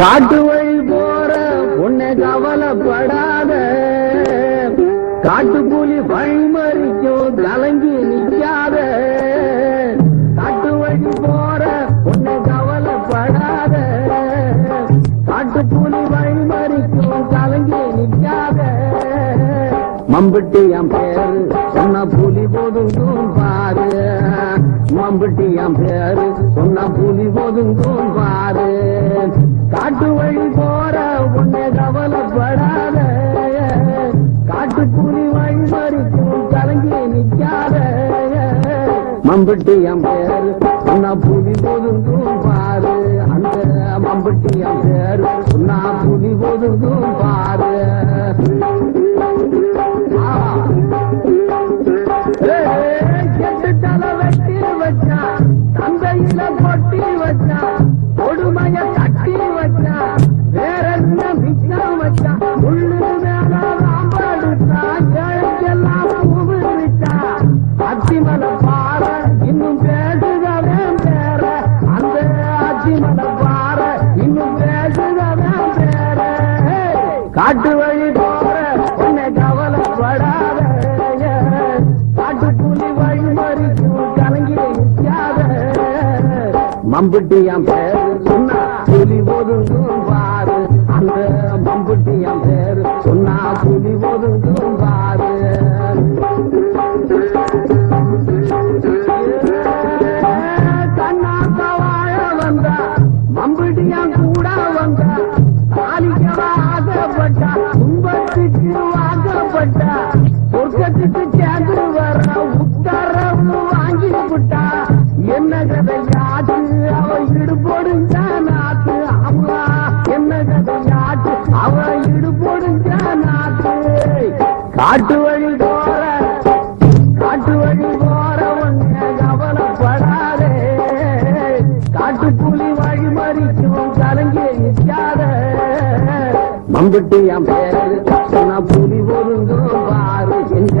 காட்டு வழி போற உன்னை கவலைப்படாத, காட்டுப்புலி வழிமறிக்கும் கலங்கி நிற்காத. காட்டு வழி போற உன்னை கவலைப்படாத, காட்டுப்புலி வழிமறிக்கும் கலங்கி நிற்காத. மம்பட்டி என் பேரு சொன்ன புலி போதுங்கும் பாரு, மம்பட்டி என் பேரு சொன்ன புலி போதுங்கும் பாரு. காட்டு வழி போற உன்னை கவலைப்படாத, காட்டுப்புலி வழி மறிக்கும் கலங்கி நிற்காத. மம்பட்டி என் பேரு சொன்னா புலி போதுங்கும் பாரு, அந்த மம்பட்டி என் பேரு சொன்னா புலி போதுங்கும் பாரு. கெட்டு தலை வெட்டி வச்சா, தந்தையில கொட்டி வச்சா, கொடுமைய கட்டி வச்சா, வேற என்ன மிச்சம் வச்சா. உள்ளு மேல ராம்படுத்தா, ஏழைக்கெல்லாம் உபரிச்சா. அத்திமலை பாறை இன்னும் பேசுகவே பேர, அந்த அத்திமலை பாறை இன்னும் பேசுகவே பேர. காட்டு வழி போற உன்னை கவலைப்படாத, காட்டுப்புலி வழி மறிக்கும் கலங்கி நிற்காத. மம்பட்டி என் பேரு சொன்னா புலி ஒதுங்கும் பாரு, அந்த மம்பட்டி என் பேரு சொன்னா புலி ஒதுங்கும் பாரு. கண்ணாத்த வாழ வந்தா மம்பட்டியான் கூட வந்தா, தாலிக்கவா ஆசைப்பட்டா, துன்பத்துக்கு வாக்கப்பட்டா, சொர்க்கத்துக்கு சேர்ந்து வர உத்தரவு வாங்கி விட்டா. என்ன கதையாச்சு அவ இடுபொடுஞ்ச நாட்டு, அம்மா என்ன கதையாச்சு அவ இடுபொடுஞ்ச நாட்டு. காட்டு வழி போற, காட்டு வழி போற உன்னை கவலைப்படாதே, காட்டுப்புலி வழி மறிக்கும் கலங்கி நிற்காத. மம்பட்டி என் பேரு சொன்னா புலி ஒதுங்கும் பாரு, எங்க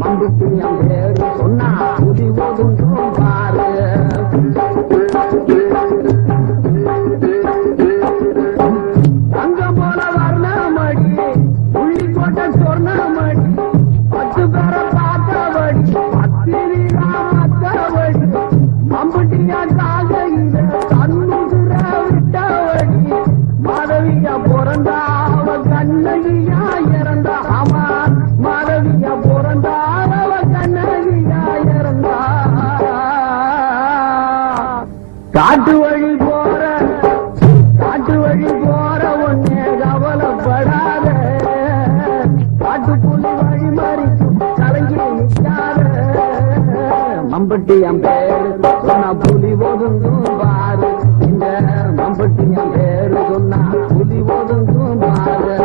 மம்பட்டி என் பேரு சொன்னா புலி ஒதுங்கும் பாரு. தங்கம் போல வர்ணமடி, புள்ளி போட்ட சொர்ணமடி, 10 பேரை பார்த்தவடி, 10 வீரா மத்தவடி. மம்பட்டியா காலையில தன்னுகிற விட்டவடி, மாதவியா பிறந்தா அவ கண்ணகியா இறந்தா. ஆமா, மாதவியா பிறந்தா அவ கண்ணகியா இறந்தா. காட்டு வழி போற, காட்டு வழி போற உன்னை கவலைப்படாத, காட்டுப்புலி வழி மறிக்கும் கலங்கி நிற்காத. மம்பட்டி என் பேரு சொன்னா புலி ஒதுங்கும் பாரு, இந்த மம்பட்டி என் பேரு சொன்னா புலி ஒதுங்கும் பாரு.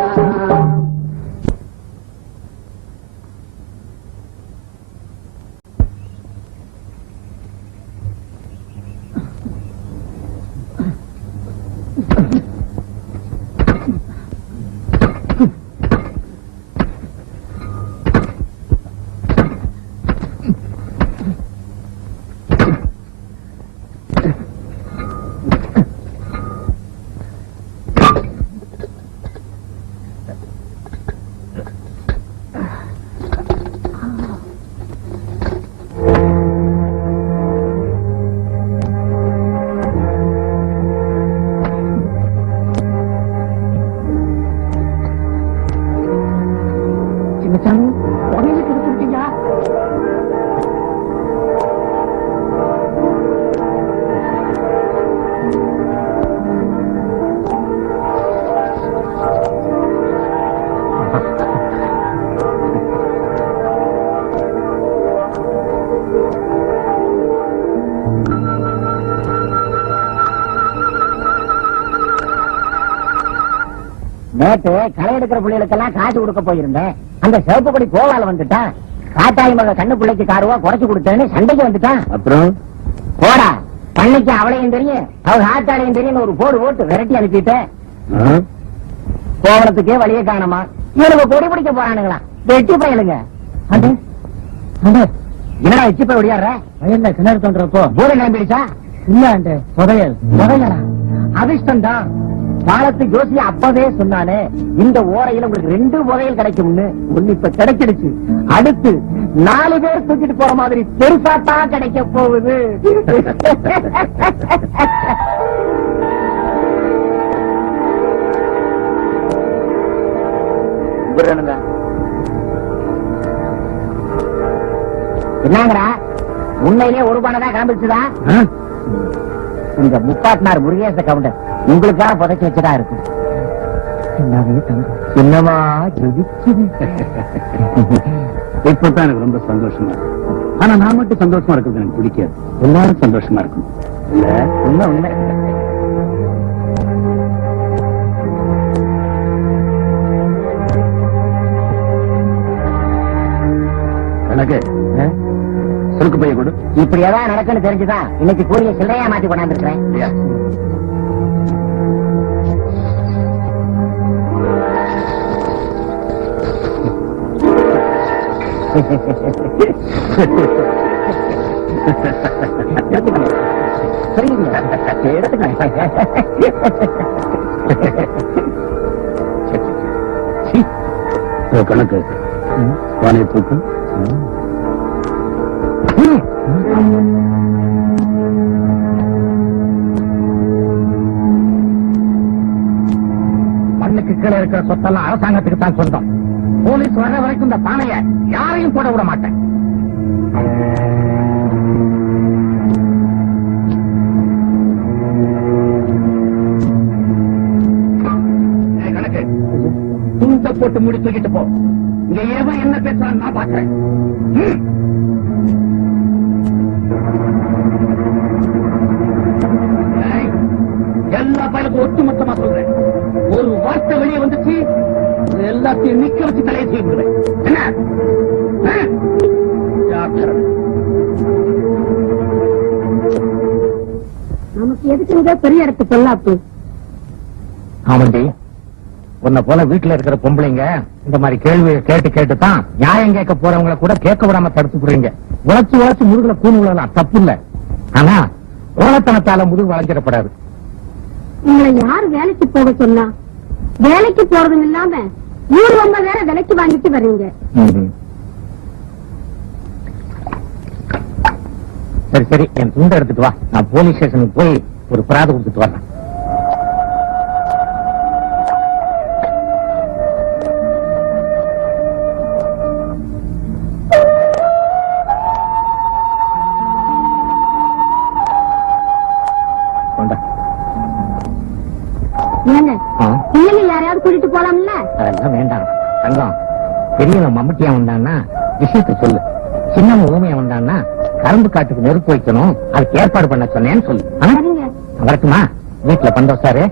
நேற்று களை எடுக்கிற பிள்ளைகளுக்கெல்லாம் காசு கொடுக்க போயிருந்தேன். அந்த சிவப்பு கொடி கோவால வந்துட்டான். காட்டாயி மக கண்ணு பிள்ளைக்கு காருவா குறைச்சு கொடுத்தேன்னு சண்டைக்கு வந்துட்டான். அப்புறம் போடா பண்ணைக்கு அவளையும் தெரியும் அவள் ஆட்டாளையும் தெரியும் ஒரு போடு போட்டு விரட்டி அனுப்பிட்டேன். கோவணத்துக்கே வழியே காணமா இவனுக்கு கொடி பிடிக்க போறானுங்களா? வெட்டி பயலுங்க. என்னடா எச்சி போய் ஒடியாடுற? வயல்ல கிணறு தோன்றப்போ பூரை கிளம்பிடுச்சா? இல்ல புதையல். புதையலா? அதிர்ஷ்டம் தான். காலத்து ஜோசி அப்பவே சொன்னானே இந்த ஓரையில உங்களுக்கு 2 புதையல் கிடைக்கும்னு. ஒண்ணு இப்ப கிடைச்சிடுச்சு. அடுத்து 4 பேர் தூக்கிட்டு போற மாதிரி பெருசாத்தான் கிடைக்க போகுது. என்னங்கடா உண்மையிலே ஒரு பணம் கிளம்பிச்சுதா? இந்த முப்பாட்டினார் முருகேச கவுண்டர் உங்களுக்காக புதைச்சி வச்சுதா இருக்கும். என்னவா இப்பதான் எனக்கு ரொம்ப சந்தோஷமா இருக்கு. ஆனா நான் மட்டும் சந்தோஷமா இருக்கிறது எனக்கு பிடிக்காது. எல்லாரும் சந்தோஷமா இருக்கும். இல்ல உண்மை உண்மை. எனக்கு சுருக்கு பைய கொடு. இப்படி ஏதாவது நடக்குன்னு தெரிஞ்சுதான் இன்னைக்கு கூலிய சில்லையா மாத்தி கொண்டாந்து இருக்கிறேன். கணக்கு பானை தூக்கு. மண்ணுக்கு கீழே இருக்கிற சொத்தெல்லாம் அரசாங்கத்துக்கு தான் சொந்தம். போலீஸ் வர்ற வரைக்கும் இந்த பானைய யாரையும் போட விட மாட்டேன். கணக்கு துண்ட போட்டு முடி தூக்கிட்டு போ. இங்க ஏவன் என்ன பேசுறான்னு நான் பாக்குறேன். எல்லா பயலுக்கும் ஒட்டுமொத்தமா சொல்றேன். ஒரு வார்த்தை வெளியே வந்துச்சு எல்லாத்தையும் நிக்க வச்சு தலையை செய்ய. நமக்கு எதுக்கு பெரிய இடத்து பொல்லாப்பு? ஆமாண்டி, உன்னை போல வீட்டுல இருக்கிற பொம்பளைங்க இந்த மாதிரி கேள்வி கேட்டு கேட்டுதான் நியாயம் கேட்க போறவங்களை கூட கேட்க விடாம தடுத்து போறீங்க. உழைச்சு உழைச்சு முதுகுல கூணு விழலாம் தப்பு இல்ல. ஆனா உலகத்தனத்தால முதுகு வளைஞ்சிடப்படாது. உங்களை யாரு வேலைக்கு போக சொன்னா? வேலைக்கு போறதும் இல்லாம ஊர் ரொம்ப வேற விலைக்கு வாங்கிட்டு வர்றீங்க. சரி சரி, என் துண்டை எடுத்துட்டு வா. நான் போலீஸ் ஸ்டேஷனுக்கு போய் ஒரு பிராது கொடுத்துட்டு வரேன். பிள்ளைங்க யாரையாவது கூட்டிட்டு போலாம்ல? அதெல்லாம் வேண்டாம் தங்கம். பெரியவன் மம்மட்டியா வந்தான்னா விஷயத்த சொல்லு. சின்னவன் ஊமையா வந்தான்னா கரும்பு காட்டுக்கு நெருப்பு வைக்கணும், அதுக்கு ஏற்பாடு பண்ண சொன்னேன்னு சொல்லு. வரட்டுமா? வீட்டுல பந்தோசாரு.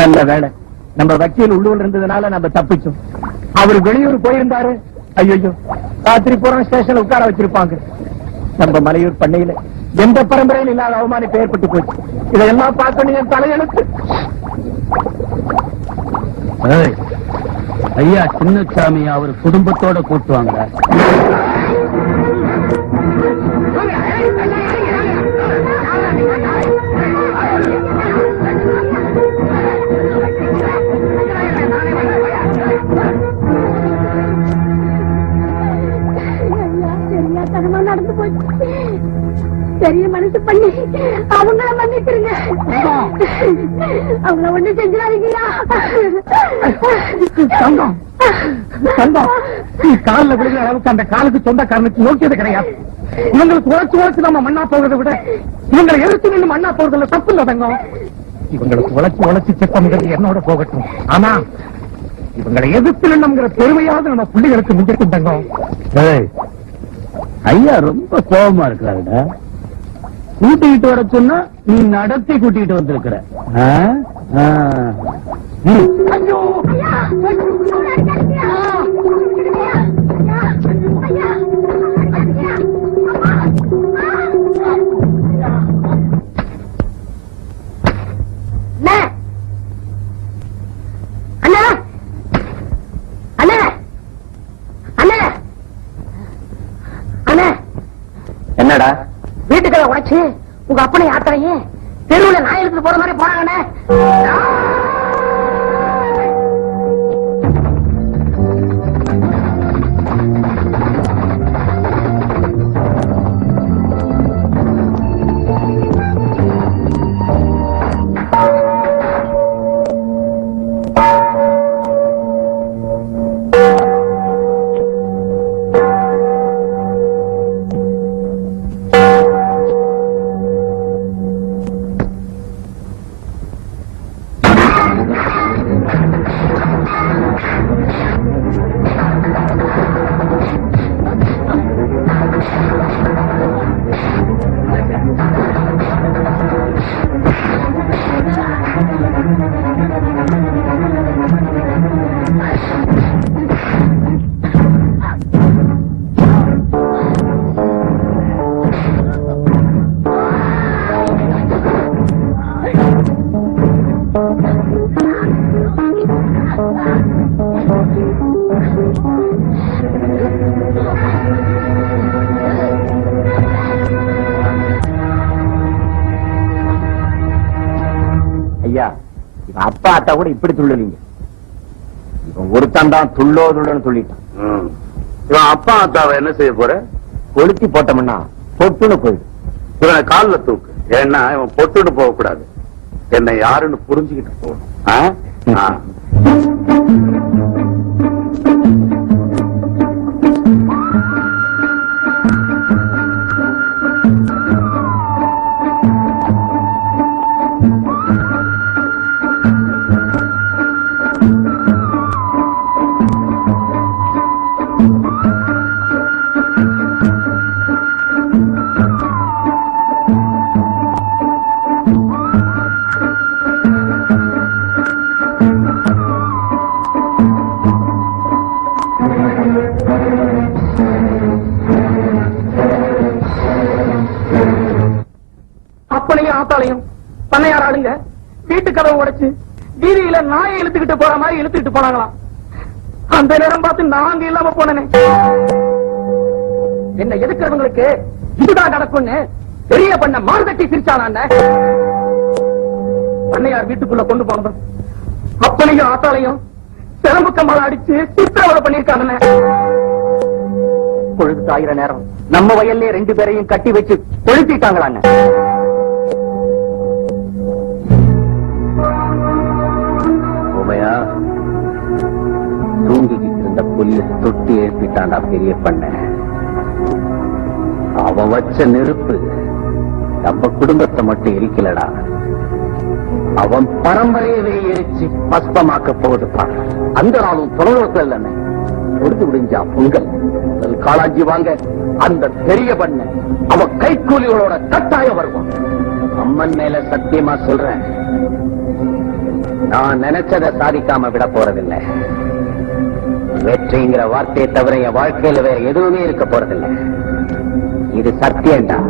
நல்ல வேலை நம்ம வக்கீல் உள்ளூர் இருந்ததுனால நம்ம தப்பிச்சோம். அவர் வெளியூர் போயிருந்தாரு. ஐயோ, ராத்திரி பூரா ஸ்டேஷன்ல உட்கார வச்சிருப்பாங்க. நம்ம மலையூர் பண்ணையில எந்த பரம்பரையில் இல்லாத அவமானிப்பு ஏற்பட்டு போச்சு. இதையெல்லாம் பார்க்கணும் என் தலையெழுத்து. ஐயா சின்னசாமி அவர் குடும்பத்தோட கூட்டுவாங்க. நடந்து போச்சு. பெரிய மனசு பண்ணி அவங்கள மன்னிச்சிருங்க. அவங்கள ஒண்ணு செஞ்சிடாதீங்களா? தங்கம், நீ காலில் விழுகிற அளவுக்கு அந்த காலுக்கு சொந்தக்காரனுக்கு யோக்கியது கிடையாது. இவங்களுக்கு உழைச்சு உழைச்சு நம்ம மண்ணா போகிறதை விட இவங்களை எதிர்த்து நின்று மண்ணா போறதுல தப்பு இல்ல தங்கம். இவங்களுக்கு உழைச்சு உழைச்சு சித்தம்ங்கிறது என்னோட போகட்டும். ஆனா இவங்களை எதிர்த்து நின்னுங்கிற பெருமையாவது நம்ம பிள்ளைகளுக்கு மிஞ்சிருக்கும் தங்கம். ஐயா ரொம்ப கோபமா இருக்கிறாருடா. கூட்டிக்கிட்டு வர சொன்னா நீ நடத்தி கூட்டிகிட்டு வந்திருக்கிற. ஐயோ என்னடா வீட்டுக்களை உடைச்சு உங்க அப்பனை ஆத்தரையே தெருவுல நாய் எடுத்து போற மாதிரி போறாங்கண்ணே. ஐயா, இவன் அப்பா அத்தா கூட இப்படி துள்ளலீங்க. இவன் ஒருத்தான் தான் துள்ளோதுள்ளன்னு சொல்லிட்டான். இவன் அப்பா அத்தாவை என்ன செய்ய போற? கொளுத்தி போட்டோம்னா பொட்டுன்னு போயிடும். இவனை கால்ல தூக்கு. ஏன்னா இவன் பொட்டுன்னு போக கூடாது. என்னை யாருன்னு புரிஞ்சுக்கிட்டு போகணும். ஆ? ஆ. அப்பனையும் ஆத்தாளையும் பண்ணையார் ஆளுங்க வீட்டு கதவை உடைச்சு வீதியில நாயை இழுத்துக்கிட்டு போற மாதிரி இழுத்துக்கிட்டு போனாங்களாம். அந்த நேரம் பார்த்து நாங்க இல்லாம போனேன். என்ன எதுக்கிறவங்களுக்கு இதுதான் நடக்கும்னு பெரிய பண்ண மார்கட்டி சிரிச்சான பண்ணையார் வீட்டுக்குள்ள கொண்டு போனதும் அப்பனையும் ஆத்தாளையும் சிலம்பு கம்மால அடிச்சு சித்திரவதை பண்ணிருக்காங்க. பொழுது சாயிர நேரம் நம்ம வயல்ல 2 பேரையும் கட்டி வச்சு கொளுத்திட்டாங்களாங்க. உமையா, தூங்கிக்கிட்டு இருந்த புலிய தொட்டி எழுப்பிட்டாண்டா பெரிய பண்ண. அவன் வச்ச நெருப்பு நம்ம குடும்பத்தை மட்டும் எரிக்கலடா, அவன் பரம்பரையவே எரிச்சு பஸ்பமாக்க போகுதுப்பா. அந்த நாளும் தொலைவுகள் இல்லைன்னு பொழுது விடிஞ்சா பொங்கல் காலாஞ்சி வாங்க அந்த பெரிய பண்ண அவன் கைக்கூலிகளோட கட்டாயம் வருவான். அம்மன் மேல சத்தியமா சொல்றேன், நான் நினைச்சதை சாதிக்காம விட போறதில்லை. வெற்றிங்கிற வார்த்தையை தவிர என் வாழ்க்கையில வேற எதுவுமே இருக்க போறதில்லை. இது சத்தியம்டா.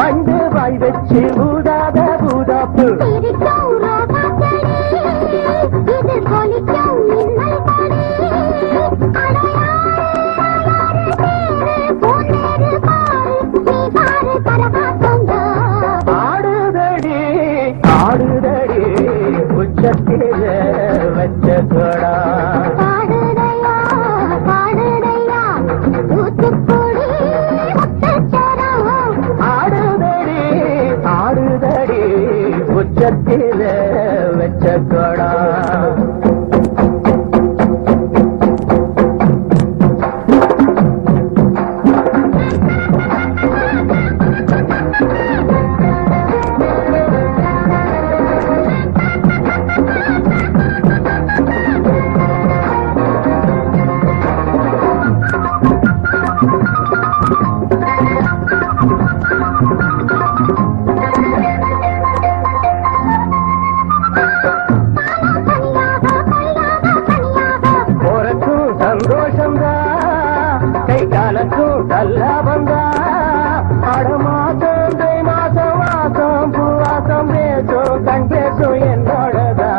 வண்டு வாய் வச்சு ஊதாத ஊதாப்பு ஆடுதடி ஆடுதடி உச்சத்தில வச்ச கொடா ஆடுதடி ஆடுதடி உச்சத்தில வச்ச கொடா போறக்கும் சந்தோஷந்தா கை காலக்கும் நல்லா வந்தா அட மாசம் தை மாசம் மாசம் பூவாசம் பேசும் கண் பேசும் என்னோடதா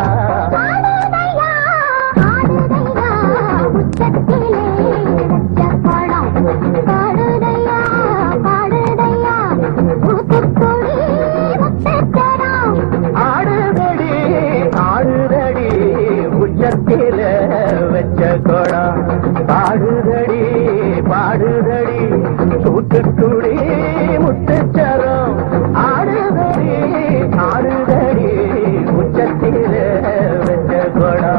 ஆடுதடி ஆடுதடி உச்சத்தில வச்ச கொடா பாடுதடி பாடுதடி சூட்டுக்குடி முத்துச்சரம் ஆடுதடி ஆடுதடி உச்சத்தில வச்ச கொடா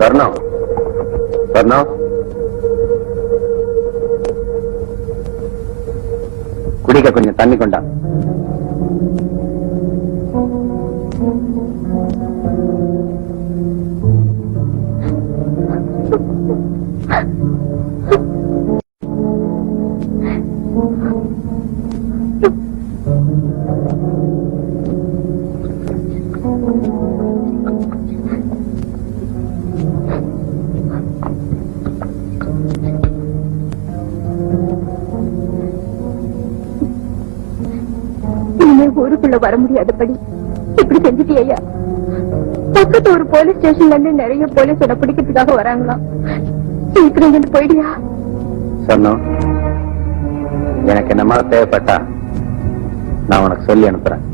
சொர்ணம் சொர்ணம் குடிக்க கொஞ்சம் தண்ணி கொண்டா ஊருக்குள்ள வர முடியாதபடி இப்படி செஞ்சுட்டியா? பக்கத்து ஒரு போலீஸ் ஸ்டேஷன்ல இருந்து நிறைய போலீஸ் பிடிக்கிறதுக்காக வராங்களாம். சீக்கிரம் இருந்து போயிடியா? சொன்னோம் எனக்கு என்னமா தேவைப்பட்டா நான் உனக்கு சொல்லி அனுப்புறேன்.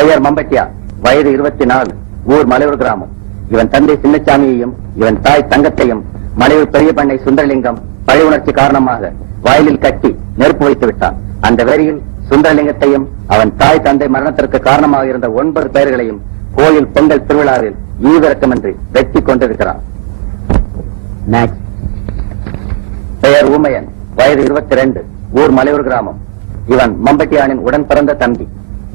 பெயர் மம்பட்டியா, வயது 24, ஊர் மலையூர் கிராமம். இவன் தந்தை சின்னசாமியையும் இவன் தாய் தங்கத்தையும் மலையூர் பெரிய பண்ணை சுந்தரலிங்கம் பழி உணர்ச்சி காரணமாக வயலில் கட்டி நெருப்பு வைத்து விட்டான். அந்த வேரியில் சுந்தரலிங்கத்தையும் அவன் தாய் தந்தை மரணத்திற்கு காரணமாக இருந்த 9 பேர்களையும் கோயில் பொங்கல் திருவிழாவில் ஈவிரக்கமின்றி வெட்டி கொண்டிருக்கிறான். பெயர் ஊமையன், வயது 22, ஊர் மலையூர் கிராமம். இவன் மம்பட்டியானின் உடன் பிறந்த தம்பி.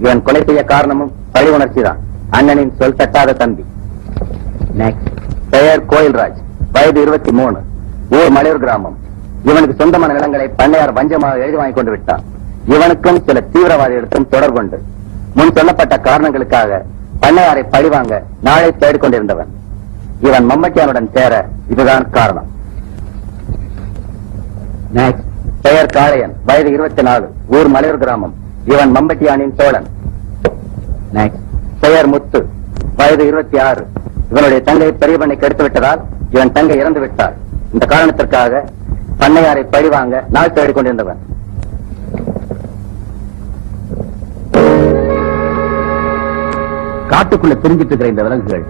இவன் கொலை செய்ய காரணமும் பழி உணர்ச்சிதான். அண்ணனின் சொல் தட்டாத தம்பி. பெயர் கோயில்ராஜ், வயது 23, ஊர் மலையூர் கிராமம். இவனுக்கு சொந்தமான நிலங்களை பண்ணையார் வஞ்சமாக எழுதி வாங்கிக் கொண்டு விட்டான். இவனுக்கும் சில தீவிரவாதிகளுக்கும் தொடர்புண்டு. முன் சொல்லப்பட்ட காரணங்களுக்காக பண்ணையாரை பழிவாங்க நாளை தேடிக்கொண்டிருந்தவன். இவன் மம்மட்டியானுடன் சேர இதுதான் காரணம். பெயர் காளையன், வயது 24, ஊர் மலையூர் கிராமம். இவன் மம்பட்டியானின் தோழன். பெயர் முத்து, வயது 26. இவனுடைய தங்கை பெரிய பண்ணை கெடுத்து விட்டதால் இவன் தங்கை இறந்து விட்டார். இந்த காரணத்திற்காக பண்ணையாரை பழிவாங்க நாள் தேடிக் கொண்டிருந்தவன். காட்டுக்குள்ள பிரிஞ்சிட்டு இருக்கிற இந்த விலங்குகள்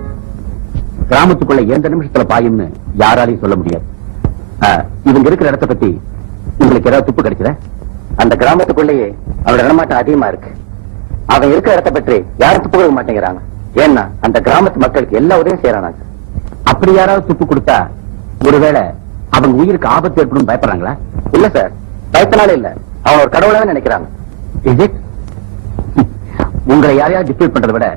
கிராமத்துக்குள்ள எந்த நிமிஷத்துல பாயும்னு யாராலையும் சொல்ல முடியாது. இவங்க இருக்கிற இடத்தை பத்தி உங்களுக்கு ஏதாவது துப்பு கிடைச்சத? அந்த கிராமத்துக்குள்ளேயே அவனோட நடமாட்டம் அதிகமா இருக்கு. அவன் இருக்கிற இடத்தை பற்றி யாரும் துப்பு கொடுக்க மாட்டேங்கிறாங்க. ஏன்னா அந்த கிராமத்து மக்களுக்கு எல்லா உதவியும் செய்யறாங்க. அப்படி யாராவது துப்பு கொடுத்தா ஒருவேளை அவங்க உயிருக்கு ஆபத்து ஏற்படும் பயப்படுறாங்களா? இல்ல சார், பயத்தினால இல்ல, அவன் ஒரு கடவுளாக நினைக்கிறாங்க. உங்களை யாரையாவது டிஸ்பியூட் பண்றதை விட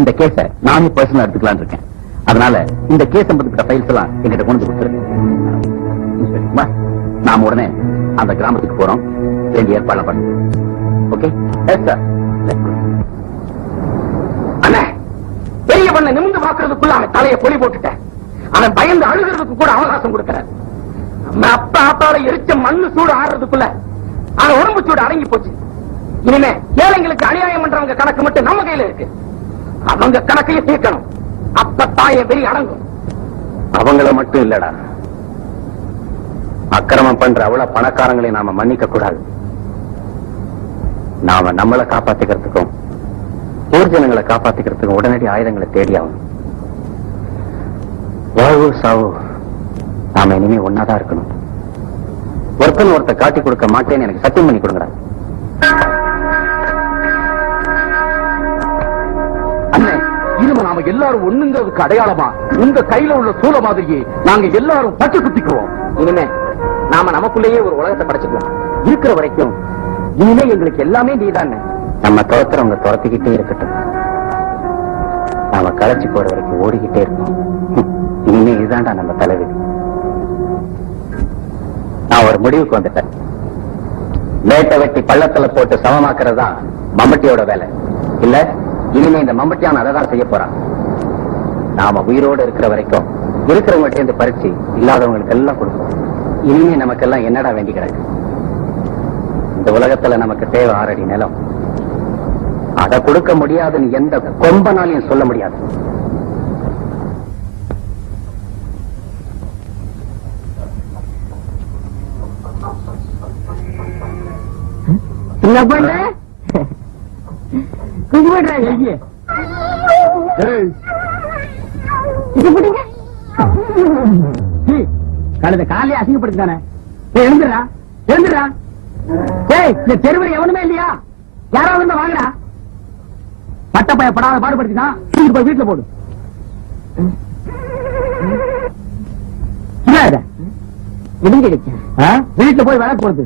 இந்த கேஸ நானே பர்சனலா எடுத்துக்கலாம் இருக்கேன். அதனால இந்த கேஸ் சம்பந்தப்பட்ட ஃபைல்ஸ் எல்லாம் எங்கிட்ட கொண்டு கொடுத்துருங்க. நாம உடனே அந்த கிராமத்துக்கு போறோம். வேண்டிய ஏற்பாடு பண்ணுங்க. Okay sir. அண்ணே, பெரிய பண்ண நிமிந்து பாக்குறதுக்குள்ள அவன் தலையை பொலி போட்டுட்டேன். அவன் பயந்து அழுகிறதுக்கு கூட அவகாசம் கொடுக்கிறார். நம்ம அப்பா அப்பாவை எரிச்ச மண்ணு சூடு ஆடுறதுக்குள்ள அவன் உடம்பு சூடு அடங்கி போச்சு. இனிமே ஏழைங்களுக்கு அநியாயம் பண்றவங்க கணக்கு மட்டும் நம்ம கையில இருக்கு. அவங்க கணக்கையும் தீர்க்கணும். அப்ப தாய வெறி அடங்கும். அவங்கள மட்டும் இல்லடா, அக்கிரமம் பண்ற அவ்வளவு பணக்காரங்களை நாம மன்னிக்க கூடாது. நாம நம்மளை காப்பாத்திக்கிறதுக்கும் ஊர்ஜனங்களை காப்பாத்திக்கிறதுக்கும் உடனடி ஆயுதங்களை தேடி ஆகணும். வாழ்வு சாவு நாம இனிமே ஒன்னாதான் இருக்கணும். ஒருத்தன் ஒருத்த காட்டி கொடுக்க மாட்டேன்னு எனக்கு சத்தியம் பண்ணி கொடுங்கடா. அண்ணே, இனிமே நாம எல்லாரும் ஒண்ணுங்கிறதுக்கு அடையாளமா உங்க கையில உள்ள சூழ மாதிரியே நாங்க எல்லாரும் பச்சை குத்திக்குவோம். இனிமே நாம நமக்குள்ளேயே ஒரு உலகத்தை படைச்சுக்கலாம். இருக்கிற வரைக்கும் இனிமே எங்களுக்கு எல்லாமே நீதானே. நம்ம துரத்துறவங்க துரத்திக்கிட்டே இருக்கட்டும். நாம களைச்சு போற வரைக்கும் ஓடிக்கிட்டே இருக்கோம். இனிமே இதுதான்டா நம்ம தலைவிதி. நான் ஒரு முடிவுக்கு வந்துட்டேன். மேட்டை வெட்டி பள்ளத்துல போட்டு சமமாக்குறது தான் மம்பட்டியோட வேலை. இல்ல, இனிமே இந்த மம்பட்டியான அதை தான் செய்ய போறான். நாம உயிரோடு இருக்கிற வரைக்கும் இருக்கிறவங்கள்ட்ட இருந்து பறிச்சு இல்லாதவங்களுக்கு எல்லாம் கொடுப்போம். இனிமே நமக்கெல்லாம் என்னடா வேண்டி கிடக்கு? இந்த உலகத்துல நமக்கு தேவை 6 அடி நிலம். அதை கொடுக்க முடியாதுன்னு எந்த கொம்பனாலையும் சொல்ல முடியாது. என்ன பண்ண குடிபடுறாங்க கழுத காலையே அசிங்கப்படுத்தானே. எழுந்துடா எழுந்துடா. இந்த தெருவில் எவனுமே இல்லையா? யாராவது வாங்கடா. பட்டப்பைய படாத பாடுபடுத்தினா போய் வீட்டுல போடு. வீட்டுல போய் விளக்கு போடுது.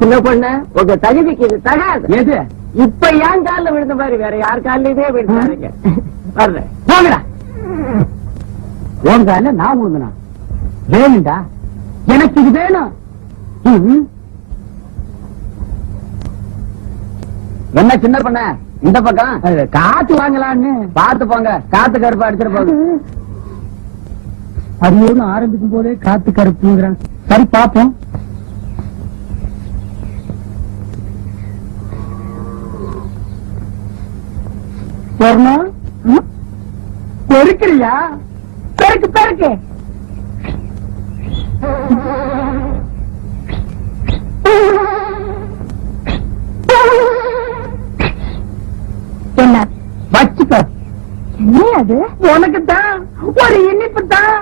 சின்ன பொண்ணு, உங்க தகுதிக்கு இது தகாது. எது இப்ப ஏன் காலில் விழுந்த மாதிரி வேற யார் காலிலே விழுந்தாருங்க. வர்றேன் போங்கடா. உன் கால நான் விழுந்தனா வேணுண்டா? எனக்கு இது வேணும். என்ன சின்ன பண்ண இந்த பக்கம் காத்து வாங்கலான்னு பார்த்து போங்க. காத்து கருப்பு அடிச்சிட போகுது. அது ஒண்ணு ஆரம்பிக்கும் போதே காத்து கருப்புங்கிறான். சரி பாப்போம். பெருக்கிறியா? பெருக்கு பெருக்கு. என்ன வச்சுக்க. என்ன அது? உனக்குத்தான் ஒரு இனிப்பு தான்.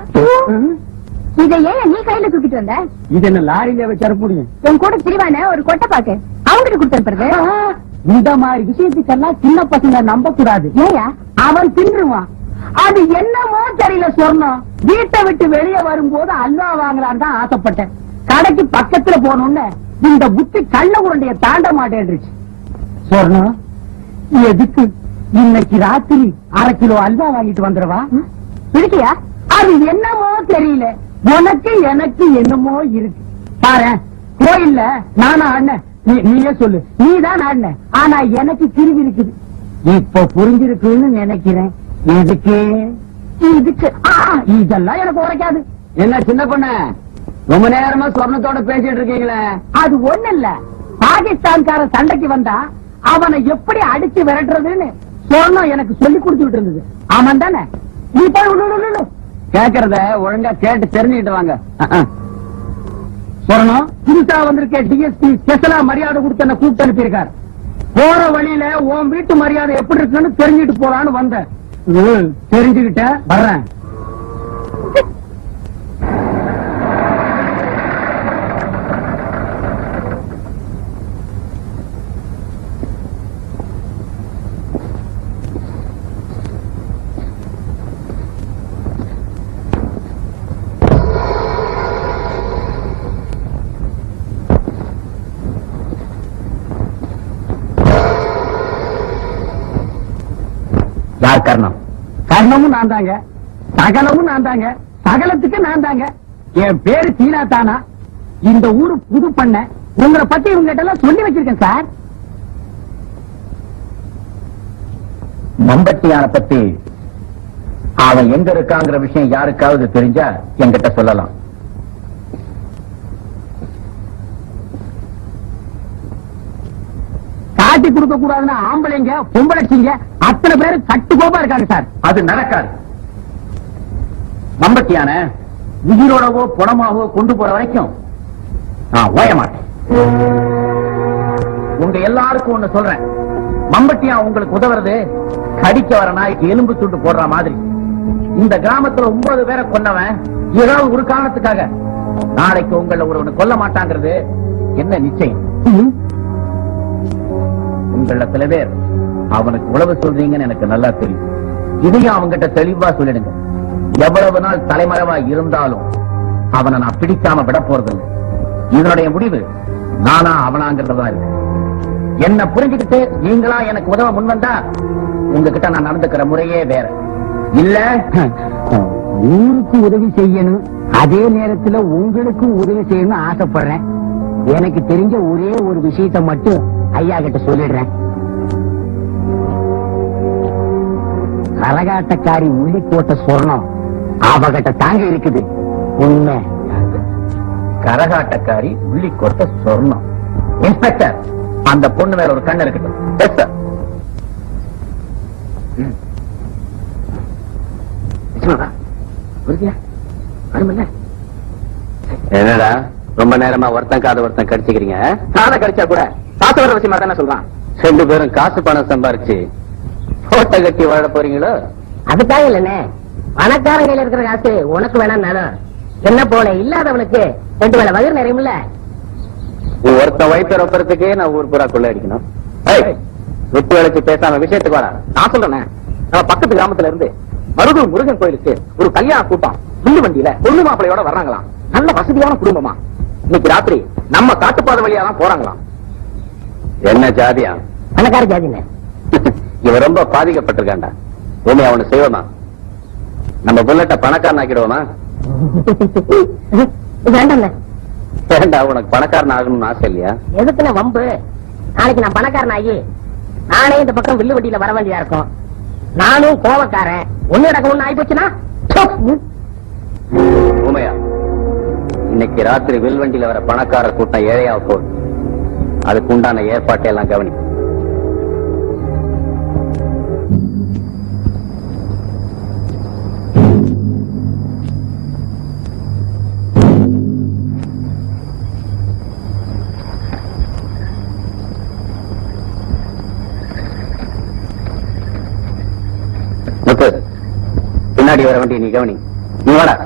இதை ஏன் நீ கையில தூக்கிட்டு வந்த? இது என்ன லாரியில வச்சு அனுப்ப முடியும்? உன் கூட பிரிவான ஒரு கொட்டை பாக்கு அவங்கிட்ட கொடுத்து. இந்த மாதிரி விஷயத்துக்கெல்லாம் சின்ன பசங்க நம்ப கூடாது. ஏயா? அவன் தின்றுவான். அது என்னமோ தெரியல. சொர்ணம் வீட்டை விட்டு வெளியே வரும்போது அல்வா வாங்கலான்னு தான் ஆசைப்பட்டேன். கடைக்கு பக்கத்துல போனோன்னு இந்த புத்தி கள்ள உருண்டைய தாண்ட மாட்டேன்ருச்சு. சொர்ணம், எதுக்கு இன்னைக்கு ராத்திரி 1/2 கிலோ அல்வா வாங்கிட்டு வந்துடுவா. பிடிக்கியா? அது என்னமோ தெரியல. உனக்கு எனக்கு என்னமோ இருக்கு. பாரு, கோயில்ல நானா ஆடின, நீயே சொல்லு. நீதான் ஆடின. ஆனா எனக்கு கிருவி இருக்குது. இப்ப புரிஞ்சிருக்குன்னு நினைக்கிறேன். எதுக்கு? இதுக்கு இதெல்லாம் எனக்கு உரைக்காது. என்ன சின்ன பொண்ணு ரொம்ப நேரமா சொர்ணத்தோட பேசிட்டு இருக்கீங்களே? அது ஒண்ணு இல்ல, பாகிஸ்தான்கார சண்டைக்கு வந்தா அவனை எப்படி அடிச்சு விரட்டுறதுன்னு சொர்ணம் எனக்கு சொல்லி கொடுத்துட்டு இருந்தது. ஆமாம் தானே? நீ போய் உள்ள கேக்குறத ஒழுங்கா கேட்டு தெரிஞ்சுக்கிட்டு வாங்க. சொர்ணம் புதுசா வந்திருக்க டிஎஸ்பி ஸ்பெஷலா மரியாதை கொடுத்து என்ன கூப்பிட்டு அனுப்பியிருக்காரு. போற வழியில உன் வீட்டு மரியாதை எப்படி இருக்குன்னு தெரிஞ்சுட்டு போலான்னு வந்தேன். தெரிஞ்சுக்கிட்ட வர்றேன். யார் கர்ணம்? கர்ணமும் நான் தாங்க, சகலமும் நான் தாங்க, சகலத்துக்கு நான் தாங்க. என் பேரு சீனா தானா. இந்த ஊரு புது பண்ண. உங்களை பத்தி இவங்க எல்லாம் சொல்லி வச்சிருக்கேன் சார். மம்பட்டியான பத்தி அவன் எங்க இருக்காங்கிற விஷயம் யாருக்காவது தெரிஞ்சா என்கிட்ட சொல்லலாம். காட்டி கொடுக்க கூடாதுன்னா ஆம்பளைங்க பொம்பளைச்சிங்க அத்தனை பேரு கட்டுக்கோப்பா இருக்காங்க சார். அது நடக்காது. மம்பட்டியான உயிரோடவோ புணமாவோ கொண்டு போற வரைக்கும் நான் ஓய மாட்டேன். உங்க எல்லாருக்கும் ஒண்ணு சொல்றேன், மம்பட்டியா உங்களுக்கு உதவுறது கடிக்க வர நாய்க்கு எலும்பு துண்டு போடுற மாதிரி. இந்த கிராமத்துல 9 பேரை கொன்னவன் ஏதாவது ஒரு காரணத்துக்காக நாளைக்கு உங்களை ஒருவனை கொல்ல மாட்டாங்கிறது என்ன நிச்சயம்? உங்கள சில பேர் அவனுக்கு உழவு சொல்றீங்கன்னு எனக்கு நல்லா தெரியும். இதையும் அவங்கிட்ட தெளிவா சொல்லிடுங்க. எவ்வளவு நாள் தலைமறைவா இருந்தாலும் அவனை நான் பிடிக்காம விட போறதில்லை. இதனுடைய முடிவு நானா அவனாங்கிறதா இருக்கு. என்ன புரிஞ்சுக்கிட்டு நீங்களா எனக்கு உதவ முன்வந்தா உங்ககிட்ட நான் நடந்துக்கிற முறையே வேற. இல்ல ஊருக்கு உதவி செய்யணும், அதே நேரத்துல உங்களுக்கும் உதவி செய்யணும்னு ஆசைப்படுறேன். எனக்கு தெரிஞ்ச ஒரே ஒரு விஷயத்தை மட்டும் ஐயா கிட்ட சொல்லிடுறேன். கரகாட்டக்காரி உள்ளி போட்ட சொர்ணம் அவகிட்ட தாங்க இருக்குது. உண்மை. கரகாட்டக்காரி உள்ளி கொட்ட சொர்ணம். இன்ஸ்பெக்டர், அந்த பொண்ணு மேல ஒரு கண்ணு இருக்கட்டும். Yes sir. என்னடா ரொம்ப நேரமா ஒருத்தன் காத ஒருத்தன் கடிச்சுக்கிறீங்க? காதை கடிச்சா கூட காசு வர விஷயமா தானே சொல்றான். 2 பேரும் காசு பணம் சம்பாரிச்சு போட்ட கட்டி வாழ போறீங்களோ? அதுக்காக இல்லனே, பணக்காரங்க கையில இருக்கிற காசு உனக்கு வேணாம். என்ன போல இல்லாதவனுக்கு 2 வேளை வயிறு நிறையும்ல. ஒருத்தன் வயிற்று ரொப்பறதுக்கே நான் ஊர் பூரா கொள்ள அடிக்கணும். விட்டு வளைச்சு பேசாம விஷயத்துக்கு வரா. நான் சொல்றேன், நம்ம பக்கத்து கிராமத்துல இருந்து மருதூர் முருகன் கோயிலுக்கு ஒரு கல்யாண கூட்டம் புல்லு வண்டியில பொண்ணு மாப்பிளையோட வர்றாங்களாம். நல்ல வசதியான குடும்பமா. இன்னைக்கு ராத்திரி நம்ம காட்டுப்பாதை வழியா தான் போறாங்களாம். என்ன ஜாதியா? பணக்கார ஜாதிங்க. இவன் ரொம்ப பாதிக்கப்பட்டிருக்காண்டா. உண்மை அவனு செய்வோமா? நம்ம புல்லட்ட பணக்காரன் ஆக்கிடுவோமா? வேண்டாம். வேண்டா. உனக்கு பணக்காரன் ஆகணும்னு ஆசை இல்லையா? எதுக்குன்னு வம்பு? நாளைக்கு நான் பணக்காரன் ஆகி நானே இந்த பக்கம் வில்லு வண்டியில வர வேண்டியா இருக்கும். நானும் கோவக்காரன் ஒண்ணு நடக்கணும்னு ஆகி போச்சுன்னா உண்மையா? இன்னைக்கு ராத்திரி வில்வண்டியில வர பணக்கார கூட்டம் ஏழையாக போகுது. அதுக்கு உண்டான ஏற்பாட்டை எல்லாம் கவனி. பின்னாடி வர வண்டி நீ கவனி. நீ வாடா.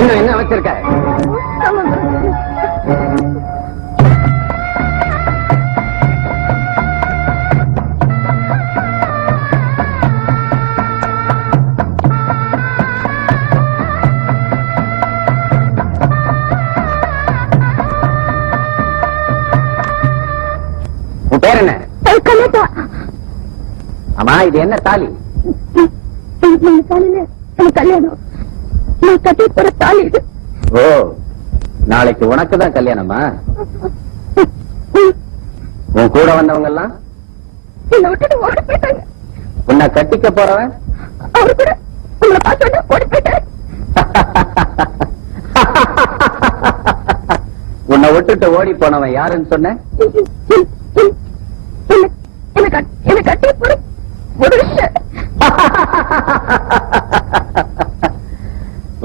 இன்னும் என்ன வச்சிருக்க? உன் பேர் என்ன? கண்ணாத்தா, ஆமா, இது என்ன தாலி? எனக்கு கல்யாணம். நான் கட்டி போற தாலி இது. ஓ, நாளைக்கு உனக்கு தான் கல்யாணமா? உன் கூட வந்தவங்க எல்லாம் என்னை விட்டுட்டு ஓடி போயிட்டாங்க. உன்னை கட்டிக்க போறவன் அவரு கூட உங்களை பார்த்து ஓடி போயிட்டாரு. உன்னை விட்டுட்டு ஓடி போனவன் யாருன்னு சொன்ன? என்னை கட்டி போற புருஷன்.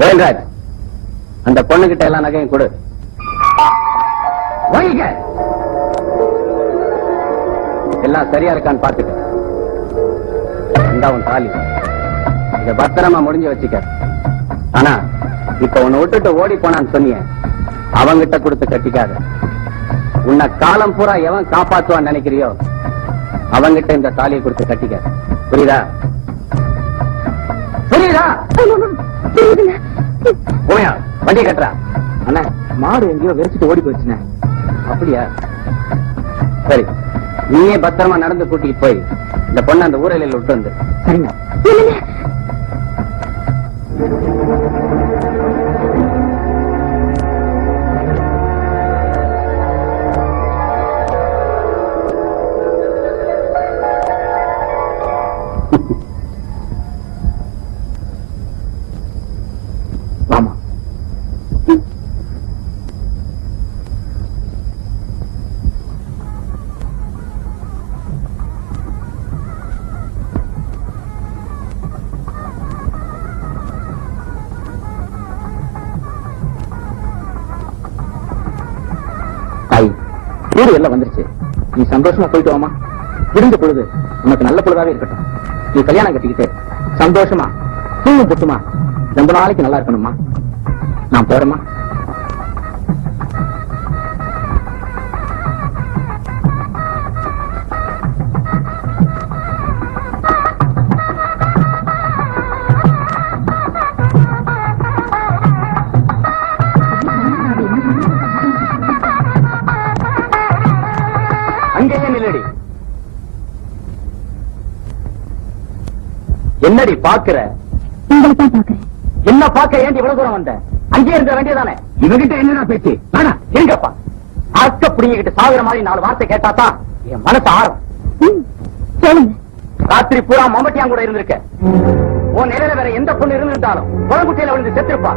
வேல்ராஜ், அந்த பொண்ணுகிட்ட எல்லா நகையும் கொடு. வாங்கிக்க. எல்லாம் சரியா இருக்கான்னு பாத்துக்க. இந்த உன் தாலி, இத பத்திரமா முடிஞ்சு வச்சுக்க. ஆனா இப்ப உன்னை விட்டுட்டு ஓடி போனான்னு சொன்னிய, அவங்கிட்ட கொடுத்து கட்டிக்காத. உன்னை காலம் பூரா எவன் காப்பாத்துவான்னு நினைக்கிறியோ அவங்கிட்ட இந்த தாலியை கொடுத்து கட்டிக்க. புரியுதா? புரியுதா? போயா, வண்டி கட்டுறா. அண்ணா, மாடு எங்கேயோ வெறிச்சிட்டு ஓடி போச்சுண்ணே. அப்படியா? சரி, நீயே பத்திரமா நடந்து கூட்டிட்டு போய் இந்த பொண்ணு அந்த ஊரலையில் விட்டு வந்து. சரிங்க. வாமா. தாய், வீடு எல்லாம் வந்துருச்சு. நீ சந்தோஷமா போயிட்டு வாமா. விடுந்த பொழுது உனக்கு நல்ல பொழுதாவே இருக்கட்டும். நீ கல்யாணம் கட்டிக்கிட்டு சந்தோஷமா தூங்கும் புட்டுமா ரொம்ப நாளைக்கு நல்லா இருக்கணுமா. நான் போறேம்மா. அங்கேயே நில்லடி. என்னடி பாக்குற? உங்களைத்தான் பாக்குறேன். என்ன பாக்க ஏன் இவ்வளவு தூரம் வந்த? அங்கே இருந்த வேண்டியதானே? இவகிட்ட என்னடா பேச்சு? வேணா, எங்கப்பா அக்க புடிங்கிட்டு சாகுற மாதிரி 4 வார்த்தை கேட்டாதான் என் மனசு ஆறும். சொல்லுங்க. ராத்திரி பூரா மம்பட்டியான் கூட இருந்திருக்க. உன் நிலையில வேற எந்த பொண்ணு இருந்திருந்தாலும் குளங்குட்டியில விழுந்து செத்துருப்பா.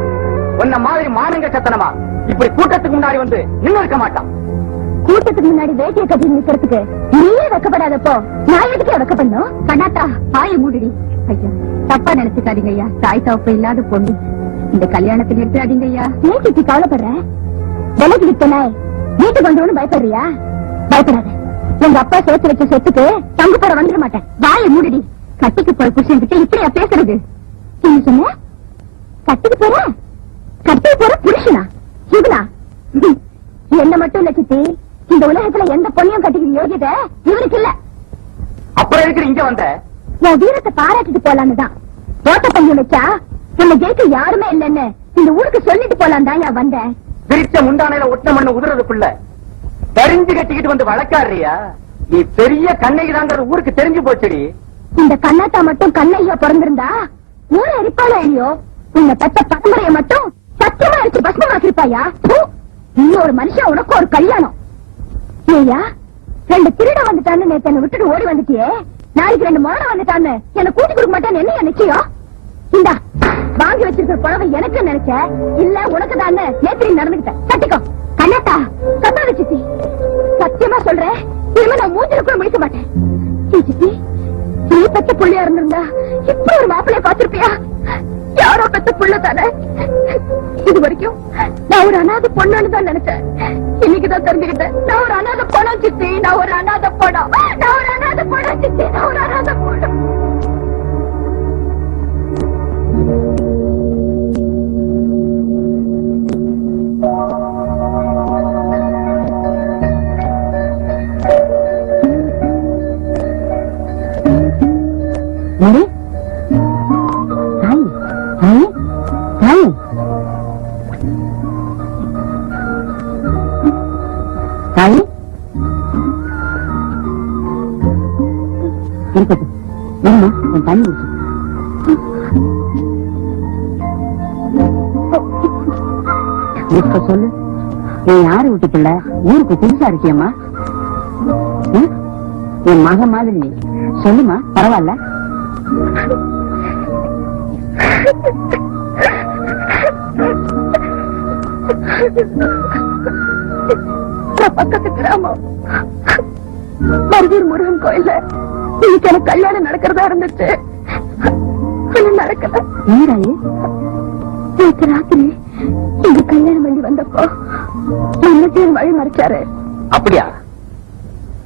உன்ன மாதிரி மானங்க சத்தனமா இப்படி கூட்டத்துக்கு முன்னாடி வந்து நின்னு இருக்க மாட்டான். கூட்டத்துக்கு முன்னாடி வேட்டியை கட்டி நிக்கிறதுக்கு நீயே வெக்கப்படாதப்போ நான் எதுக்கே வெக்கப்படணும்? கண்ணாத்தா, ஆய மூடுடி. ஐயா, தப்பா நினைச்சுக்காதீங்க ஐயா. தாய் தவப்ப இல்லாத பொண்ணு. இந்த கல்யாணத்தை நிறுத்தாதீங்க ஐயா. ஏன் கிட்டி கவலைப்படுற? விலைக்கு வித்தனாய் வீட்டுக்கு வந்தவனு பயப்படுறியா? பயப்படாத. எங்க அப்பா சேர்த்து வச்ச சொத்துக்கு தங்கு போற வந்துட மாட்டேன். வாய மூடுடி. கட்டிக்கு போற புருஷன் கிட்ட இப்படியா பேசுறது? என்ன சொன்ன? கட்டிக்கு போற புருஷனா? இவனா? என்ன மட்டும் இல்ல சித்தி, இந்த உலகத்துல எந்த பொண்ணையும் கட்டிக்கிற யோகியதை இவருக்கு இல்ல. அப்புறம் இருக்கிற இங்க வந்த என் வீரத்தை பாராட்டிட்டு போலான்னு தான். தோட்ட பஞ்சம் வச்சா என்ன ஜெயிக்க யாருமே இல்லன்னு இந்த ஊருக்கு சொல்லிட்டு போலாம் தான் நான் வந்தேன். பிரிச்ச முந்தானையில ஒட்ட மண்ணு உதுறதுக்குள்ள தெரிஞ்சு கட்டிக்கிட்டு வந்து வழக்காடுறியா? நீ பெரிய கண்ணைதாங்கிறது ஊருக்கு தெரிஞ்சு போச்சுடி. இந்த கண்ணாத்தா மட்டும் கண்ணையா பிறந்திருந்தா ஊரை அரிப்பாளா இல்லையோ? உன்னை பெத்த பரம்பரைய மட்டும் சத்தியமா அரிச்சு பஸ்மமாக்கிருப்பாயா? இன்னொரு மனுஷன் உனக்கு ஒரு கல்யாணம். ஏயா, 2 திருட வந்துட்டான்னு நேத்து என்ன விட்டுட்டு ஓடி வந்துட்டியே, நாளைக்கு 2 மானம் வந்துட்டான்னு என்ன கூட்டி கொடுக்க மாட்டேன்னு என்ன நிச்சயம்? இந்தா வாங்கி வச்சிருக்கிற புடவை எனக்கு நினைச்ச இல்ல உனக்கு தான் நேத்திரி நடந்துகிட்ட கட்டிக்கோ கண்ணாத்தா கத்தாத சித்தி சத்தியமா சொல்றேன் இனிமே நான் மூஞ்சில கூட முடிக்க மாட்டேன் சித்தி நீ பெத்த புள்ளையா இருந்திருந்தா இப்ப ஒரு மாப்பிள்ளைய பாத்திருப்பியா யாரோ பெத்த புள்ள தானே இது வரைக்கும் நான் ஒரு அநாத பொண்ணுன்னு தான் நினைச்சேன் இன்னைக்குதான் தெரிஞ்சுக்கிட்டேன் நான் ஒரு அநாத பொண்ணம் சித்தி நான் ஒரு அநாத பொண்ணம் நான் ஒரு அநாத பொண்ணம் சித்தி நான் ஒரு அநாத பொண்ணம் மணி தாய் தாய் தாய் தாய் இருக்கட்டும் என்ன உன் தண்ணி இப்ப சொல்லு நீ யாரு விட்டுக்கல ஊருக்கு புதுசா இருக்கியம்மா என் மக மாதிரி நீ சொல்லுமா பரவாயில்ல பக்கத்து கிராமம் மருதூர் முருகன் கோயில்ல இன்னைக்கு எனக்கு கல்யாணம் நடக்கிறதா இருந்துச்சு நடக்கல நீராயே நேற்று ராத்திரி இங்க கல்யாணம் பண்ணி வந்தப்போ மன்னத்தையும் வழி மறைச்சாரு அப்படியா?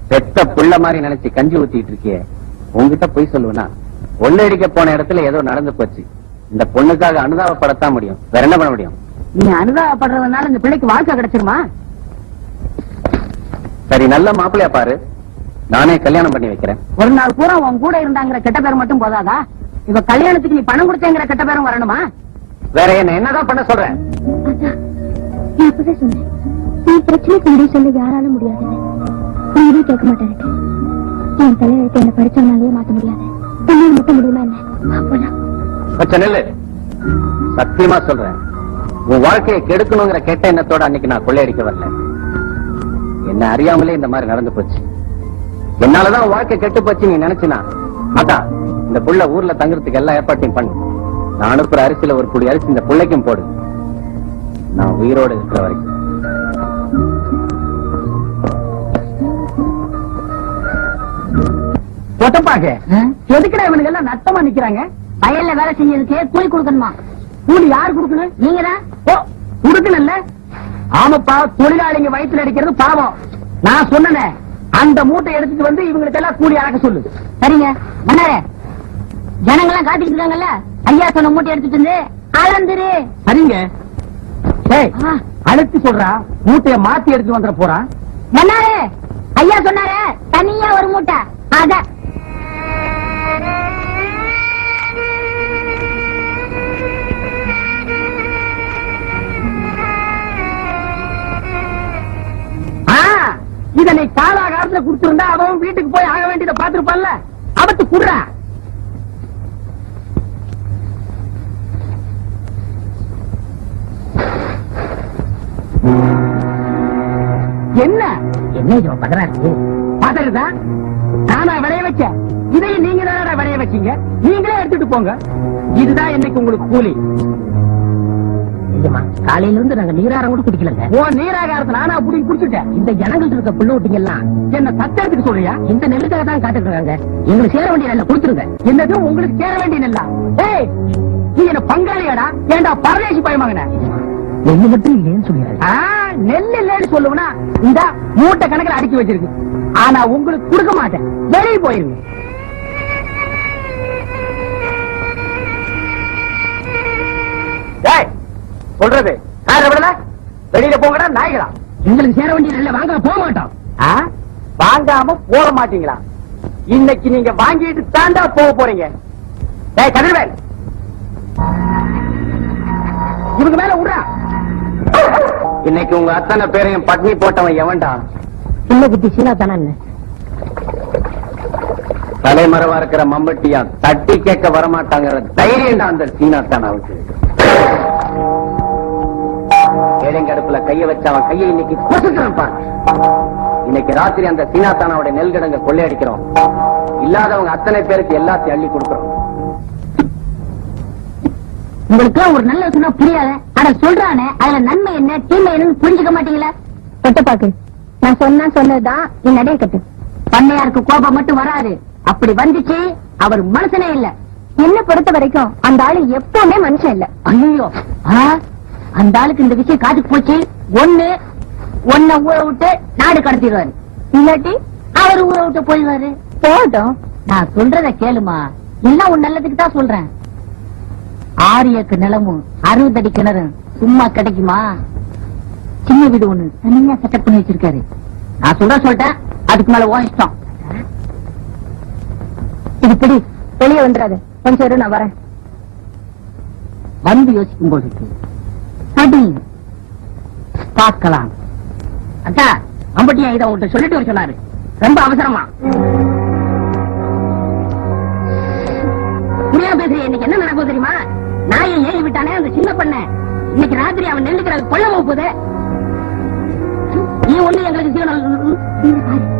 பெத்த புள்ள மாதிரி நினைச்சு கஞ்சி ஊத்திட்டு இருக்கியே, உங்ககிட்ட போய் சொல்லுவேனா? ஒண்ணு அடிக்க போன இடத்துல ஏதோ நடந்து போச்சு. இந்த பொண்ணுக்காக அனுதாபப்படத்தான் முடியும், வேற என்ன பண்ண முடியும்? நீ அனுதாபப்படுறதுனால இந்த பிள்ளைக்கு வாழ்க்கை கிடைச்சிருமா? சரி, நல்ல மாப்பிள்ளையா பாரு, நானே கல்யாணம் பண்ணி வைக்கிறேன். ஒரு நாள் பூரா உன் கூட இருந்தாங்கிற கெட்ட பேர் மட்டும் போதாதா? இப்ப கல்யாணத்துக்கு நீ பணம் கொடுத்தேங்கிற கெட்ட பேரும் வரணுமா? வேற என்னதான் பண்ண சொல்றேன்? நான் அப்பதான் சொன்னேன், நீ பிரச்சனைக்கு முடிவு சொல்ல யாராலும் முடியாது. நீ கேட்க மாட்டேன். என் தலையெழுத்து என்ன படிச்சவனாலேயே மாத்த முடியாது. உன்னால மட்டும் முடியுமா என்ன? நெல்லு, சத்தியமா சொல்றேன், உன் வாழ்க்கையை கெடுக்கணுங்கிற கெட்ட எண்ணத்தோட அன்னைக்கு நான் கொள்ளையடிக்க வரல. என்ன அறியாமலே இந்த மாதிரி நடந்து போச்சு. என்னாலதான் உன் வாழ்க்கை கெட்டு போச்சு நீ நினைச்சினா, அதான் இந்த புள்ள ஊர்ல தங்குறதுக்கு எல்லா ஏற்பாட்டையும் பண்ணு. நான் அனுப்புற அரிசியில ஒரு குடி அரிசி இந்த புள்ளைக்கும் போடு, நான் உயிரோடு இருக்கிற வரைக்கும். ஒட்டப்பாக்க எதுக்குடா இவனுக்கு எல்லாம் நட்டமா நிக்கிறாங்க? வயல்ல வேலை செஞ்சதுக்கு கூலி கொடுக்கணுமா? கூலி யாரு கொடுக்கணும்? நீங்க தான். ஓ, கொடுக்கணும்ல? ஆமாப்பா, தொழிலாளிங்க வயிற்றுல அடிக்கிறது பாவம். நான் சொன்னேன், அந்த மூட்டை எடுத்துட்டு வந்து இவங்களுக்கு எல்லாம் கூலி அறக்க சொல்லு. சரிங்க மன்னாரே, ஜனங்கெல்லாம் காத்திட்டு இருக்காங்கல்ல, ஐயா சொன்ன மூட்டை எடுத்துட்டு வந்து அளந்துரு. சரிங்க. அழுத்தி சொல்றா, மூட்டைய மாத்தி எடுத்து வந்துட போறான். மன்னாரே, ஐயா சொன்னாரே தனியா ஒரு மூட்டை, அத இத நீ காலாகாலத்துல குடுத்திருந்தா அவன் வீட்டுக்கு போய் ஆக வேண்டியதை பாத்துருப்பான்ல, அவத்து குடுறா. என்ன என்ன பதறாரு? பதறுதா? நானா விளைய வச்சேன், இதையும் நீங்க தானடா விளைய வச்சீங்க, நீங்களே எடுத்துட்டு போங்க. இதுதான் இன்னைக்கு உங்களுக்கு கூலி. காலையில இருந்து நாங்க நீராரம் கூட குடிக்கலங்க. ஓ, நீராகாரத்தை நானா புடிங்க குடிச்சுட்டேன். இந்த ஜனங்கள் இருக்க புள்ள விட்டீங்க எல்லாம் என்ன சத்தத்துக்கு சொல்றியா? இந்த நெல்லுக்காக தான் காத்துட்டு இருக்காங்க. எங்களுக்கு சேர வேண்டிய நெல்லை கொடுத்துருங்க. என்னது உங்களுக்கு சேர வேண்டிய நெல்லா? ஏய், நீ என்ன பங்காளியாடா? ஏண்டா பரதேசி பயமாங்கன? நெல்லு மட்டும் இல்லைன்னு சொல்லிடுறேன். நெல் இல்லைன்னு சொல்லுவனா இந்த மூட்டை கணக்கில் அடுக்கி வச்சிருக்கு. ஆனா உங்களுக்கு கொடுக்க மாட்டேன், வெளியே போயிருங்க. சொல்றது வெளியில போங்கடா நாய்களா. எங்களுக்கு சேர வேண்டிய நெல்லை வாங்க போக மாட்டோம். வாங்காம போக மாட்டீங்களா? இன்னைக்கு நீங்க வாங்கிட்டு தாண்டா போக போறீங்க. கதிர்வேல், இவங்க மேல விடுறா. இன்னைக்கு உங்க அத்தனை பேரையும் பட்னி போட்டவன் எவன்டா? சின்ன குட்டி சீனா தானே. தலைமறைவா இருக்கிற மம்பட்டியா தட்டி கேட்க வரமாட்டாங்கிற தைரியம் அந்த சீனா தானாவுக்கு. ஏழைங்கடுப்புல கைய வச்ச அவன் கையை இன்னைக்கு கொசுக்கிறான். இன்னைக்கு ராத்திரி அந்த சீனாத்தானாவோட நெல் கிடங்க கொள்ளையடிக்கிறோம். இல்லாதவங்க அத்தனை பேருக்கு எல்லாத்தையும் அள்ளி கொடுக்கிறோம். உங்களுக்கு ஒரு நல்ல சொன்னா புரியாத அட சொல்றானே அதுல நன்மை என்ன தீமை என்னன்னு புரிஞ்சுக்க மாட்டீங்களா கொட்டப்பாக்கு நான் சொன்னதுதான் நீ நடைய கட்டு பண்ணையாருக்கு கோபம் மட்டும் வராது அப்படி வந்துச்சு அவர் மனுஷனே இல்ல என்ன பொறுத்த வரைக்கும் அந்த ஆளு எப்பவுமே மனுஷன் இல்ல ஐயோ அந்த ஆளுக்கு இந்த விஷயம் காதுக்கு போச்சு ஒன்ன ஊரை விட்டு நாடு கடத்திடுவாரு இல்லாட்டி அவர் ஊரை விட்டு போயிடுவாரு போதும் நான் சொல்றத கேளுமா எல்லாம் உன் நல்லதுக்கு தான் சொல்றேன் 6 ஏக்கர் நிலமும் 60 அடி கிணறு சும்மா கிடைக்குமா சின்ன வீடு ஒண்ணு தனியா செட்டப் பண்ணி வச்சிருக்காரு நான் சொல்லிட்டேன் அதுக்கு மேல உன் இஷ்டம் இது பிடி வெளியே வந்துடாது கொஞ்சம் இரு, நான் வரேன் வந்து யோசிக்கும் போது அடி பார்க்கலாம் அக்கா அம்பட்டியா இதை உங்கள்கிட்ட சொல்லிட்டு வர சொன்னாரு ரொம்ப அவசரமா புரியாம பேசுறேன் இன்னைக்கு என்ன நடக்கும் தெரியுமா நாயை ஏறி விட்டானே அந்த சின்ன பண்ண இன்னைக்கு ராத்திரி அவன் நெல்லுக்கிற கொள்ள போகுது நீ ஒண்ணு எங்களுக்கு ஜீவனம்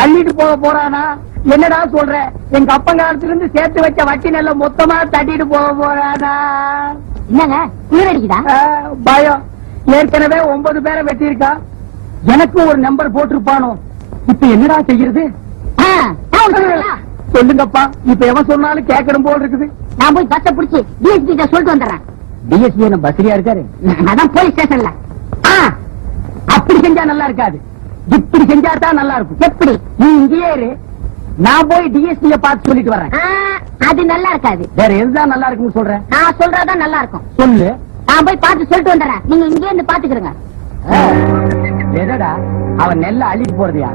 அள்ளிட்டு போக போறானா என்னடா சொல்ற எங்க அப்பங்காலத்துல இருந்து சேர்த்து வச்ச வட்டி நெல்ல மொத்தமா தட்டிட்டு போக போறானா என்னங்க குளிர் அடிக்குதா பயம் ஏற்கனவே 9 பேரை வெட்டி இருக்கா எனக்கும் ஒரு நம்பர் போட்டிருப்பானோ இப்ப என்னடா செய்யறது சொல்லுங்கப்பா இப்ப எவன் சொன்னாலும் கேட்கணும் போல் இருக்குது நான் போய் பஸ்ஸ புடிச்சு டிஎஸ்பி கிட்ட சொல்லிட்டு வந்துடுறேன் டிஎஸ்பி என்ன பஸ்ரியா இருக்காரு அதான் போலீஸ் ஸ்டேஷன்ல அப்படி செஞ்சா நல்லா இருக்காது இப்படி செஞ்சா தான் நல்லா இருக்கும் எப்படி நீ இங்கேயே இரு நான் போய் டிஎஸ்பிய பார்த்து சொல்லிட்டு வரேன் அது நல்லா இருக்காது வேற எதுதான் நல்லா இருக்குன்னு சொல்றேன் நான் சொல்றதான் நல்லா இருக்கும் சொல்லு நான் போய் பார்த்து சொல்லிட்டு வந்துடுறேன் நீங்க இங்கே இருந்து பாத்துக்கிறங்க எதடா அவன் நெல்ல அள்ளிட்டு போறதுயா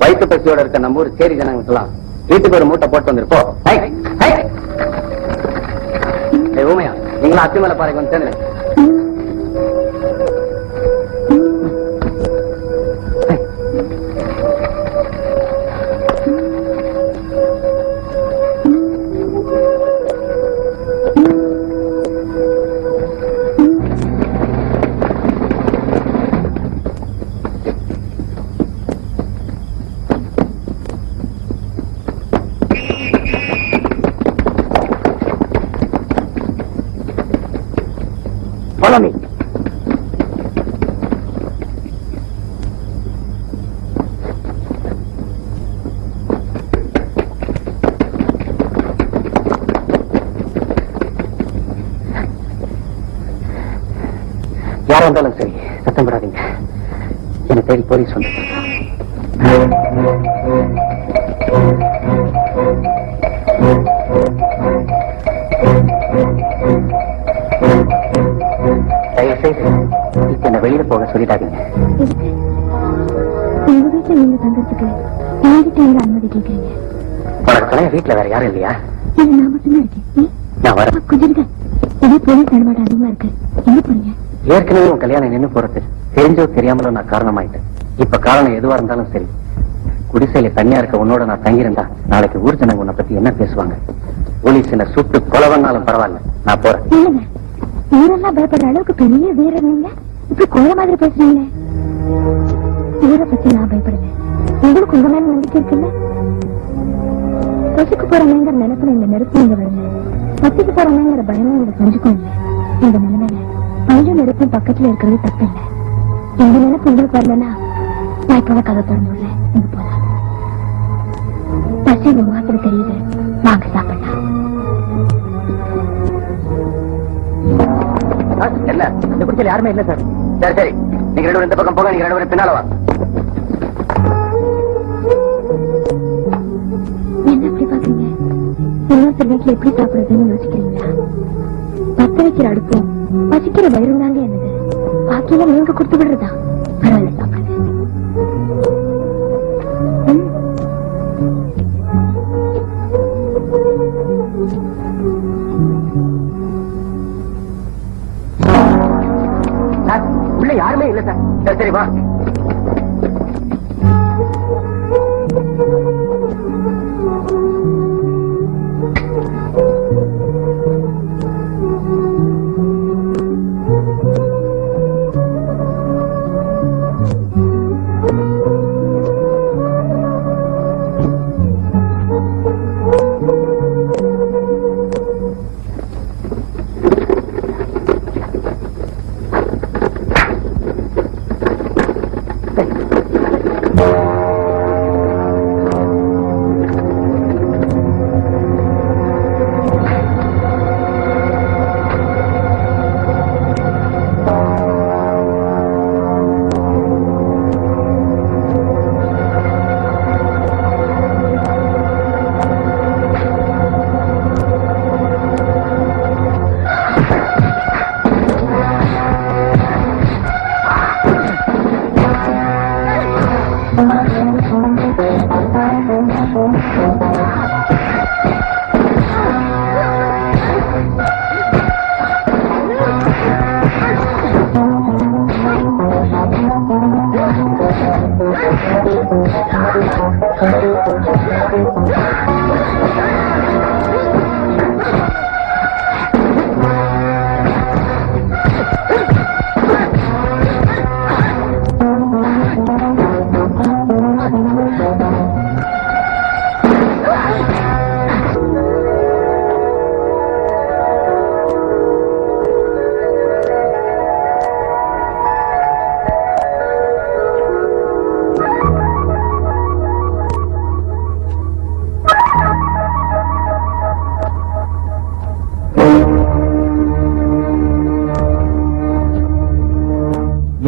வயிற்று பசியோட இருக்க நம்ம ஊர் சேரி ஜனங்களுக்கெல்லாம் வீட்டுக்கு ஒரு மூட்டை போட்டு வந்திருப்போம். ஊமையா நீங்களா அத்தி மேல பாருங்க வந்து சேர்ந்து follow me. யாரா இருந்தாலும் சரி சத்தம் போடாதீங்க. என்னை தேடி போலீஸ் வந்து தயவுசெய்து என்னை வெளியில போக சொல்லிட்டாதீங்க. எதுக்கு? உங்க வீட்டுல நீங்க தங்கறதுக்கு என்கிட்ட எங்க அனுமதி கேக்குறீங்க? உனக்கு துணைய வீட்டுல வேற யாரும் இல்லையா? இது நான் மட்டும்தான் இருக்கேன். நான் வரேன். கொஞ்சம் இருங்க. இதே போலீஸ் நடமாட்டம் அதிகமா இருக்கு. எங்க போறீங்க? ஏற்கனவே உன் கல்யாணம் நின்னு போறது தெரிஞ்சோ தெரியாமலோ நான் காரணமாயிட்டேன். இப்ப காரணம் எதுவா இருந்தாலும் சரி, குடிசையில தனியா இருக்க உன்னோட நான் தங்கியிருந்தா நாளைக்கு ஊர் ஜனங்க உன்னை பத்தி என்ன பேசுவாங்க? போலீஸ் என்ன சுட்டு கொலவனாலும் பரவாயில்ல, நான் போறேன். இல்லங்க, ஊரெல்லாம் பயப்படுற அளவுக்கு பெரிய வீரர் நீங்க இப்படி கோழ மாதிரி பேசுறீங்க. ஊரை பத்தி நான் பயப்படுவேன். உங்களுக்கு உங்க மேல நம்பிக்கை இருக்குல்ல? பசிக்கு போறமேங்கிற நினைப்புல இந்த நெருப்பு நீங்க வருங்க. பசிக்கு போறமேங்கிற பயமும் உங்களுக்கு செஞ்சுக்கோங்க. இந்த நிலைமையில பயிலும் நெருப்பும் பக்கத்துல இருக்கிறது தப்பு இல்லை. எங்க நினைப்பு உங்களுக்கு வரலன்னா நான் இப்ப கதை திறந்துள்ள நீங்க போலாம். பசி உங்க முகத்துல தெரியுது, வாங்க சாப்பிடலாம். என்ன இந்த குடிச்சல யாருமே இல்ல சார். சரி சரி, நீங்க ரெண்டு பேரும் இந்த பக்கம் போக, நீங்க ரெண்டு பேரும் பின்னால வா. என்ன எப்படி பாக்குறீங்க? இன்னொருத்தர் வீட்டுல எப்படி சாப்பிடுறதுன்னு யோசிக்கிறீங்களா? பத்த வைக்கிற அடுப்பும் பசிக்கிற வயிறும் தாங்க என்னது. பாக்கியில நீங்க கொடுத்து விடுறதா? பரவாயில்ல, சாப்பிடுங்க. சார் உள்ள யாருமே இல்ல சார். சரி சரி வா.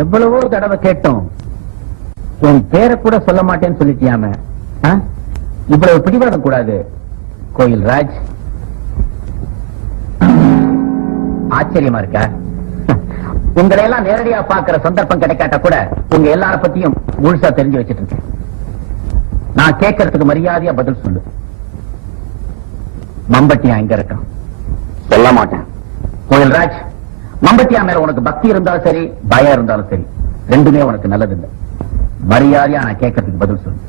எவ்வளவோ தடவை கேட்டோம், உன் பேரை கூட சொல்ல மாட்டேன்னு சொல்லிட்டியாம. இவ்வளவு பிடிவாதம் கூடாது கோயில் ராஜ். ஆச்சரியமா இருக்கா? உங்களை எல்லாம் நேரடியா பாக்குற சந்தர்ப்பம் கிடைக்காட்ட கூட உங்க எல்லார பத்தியும் முழுசா தெரிஞ்சு வச்சிட்டு இருக்கேன். நான் கேட்கறதுக்கு மரியாதையா பதில் சொல்லு. மம்பட்டியா எங்க இருக்கான்? சொல்ல மாட்டேன். கோயில் ராஜ், மம்பட்டியா மேல உனக்கு பக்தி இருந்தாலும் சரி, பயம் இருந்தாலும் சரி, ரெண்டுமே உனக்கு நல்லது இல்லை. மரியாதையா நான் கேட்கறதுக்கு பதில் சொல்லு.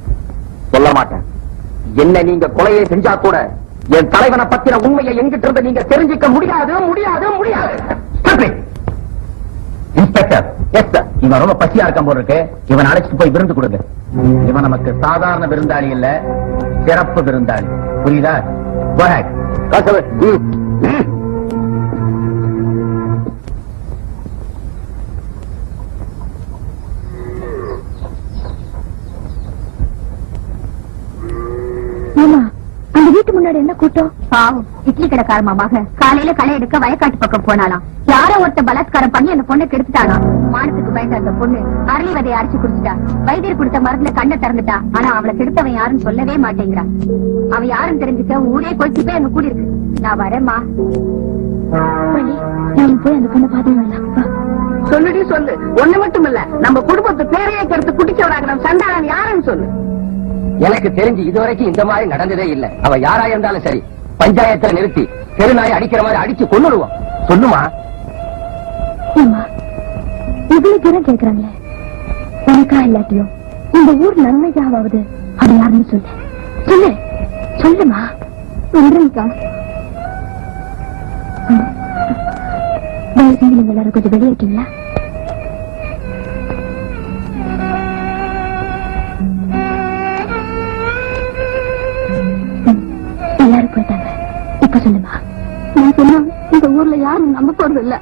சொல்ல மாட்டேன். என்ன நீங்க கொலையை செஞ்சா கூட என் தலைவனை பத்தின உண்மையை எங்கிட்ட இருந்து நீங்க தெரிஞ்சுக்க முடியாது முடியாது முடியாது. Inspector, yes sir. இவன் ரொம்ப பசியா இருக்கான் போல இருக்கு. இவன் அழைச்சிட்டு போய் விருந்து கொடுங்க. இவன் நமக்கு சாதாரண விருந்தாளி இல்ல, சிறப்பு விருந்தாளி. புரியுதா? Go ahead. மாமா, அந்த வீட்டு முன்னாடி என்ன கூட்டம்? பாவம், இட்லி கடைக்கார மாமாக காலையில களை எடுக்க வயக்காட்டு பக்கம் போனாலாம். யாரோ ஒருத்த பலாத்காரம் பண்ணி அந்த பொண்ணை கெடுத்துட்டாலாம். மானத்துக்கு பயந்த அந்த பொண்ணு அரளி விதையை அரைச்சு குடிச்சிட்டா. வைத்தியர் கொடுத்த மருந்துல கண்ணை திறந்துட்டா. ஆனா அவளை கெடுத்தவன் யாருன்னு சொல்லவே மாட்டேங்கிறான். அவன் யாருன்னு தெரிஞ்சுக்க ஊரே கொச்சு போய் அங்க கூடி இருக்கு. நான் வரேம்மா. நான் போய் அந்த பொண்ணை பாத்து வரலாம். சொல்லுடி சொல்லு. ஒண்ணு மட்டும் இல்ல, நம்ம குடும்பத்து பேரையே கருத்து குட்டிச்சவராக சண்டாளன் யாருன்னு சொல்லு. எனக்கு தெரிஞ்சு இதுவரைக்கும் இந்த மாதிரி நடந்ததே இல்ல. அவ யாரா இருந்தாலும் சரி, பஞ்சாயத்துல நிறுத்தி தெருநாயை அடிக்கிற மாதிரி அடிச்சு கொன்னுடுவோம். சொல்லுமா? இவ்வளவு தூரம் கேக்குறாங்களே, உனக்கா இல்லாட்டியும் இந்த ஊர் நன்மைக்காவது அது யாருன்னு சொல்லு. சொல்லு சொல்லுமா. சொல்றேன்க்கா. நீங்க எல்லாரும் கொஞ்சம் வெளியே இருக்கீங்களா? எல்லாரும் போயிட்டாங்க. இப்ப சொல்லுமா. நான் சொன்ன இந்த ஊர்ல யாரும் நம்ப போறது இல்ல.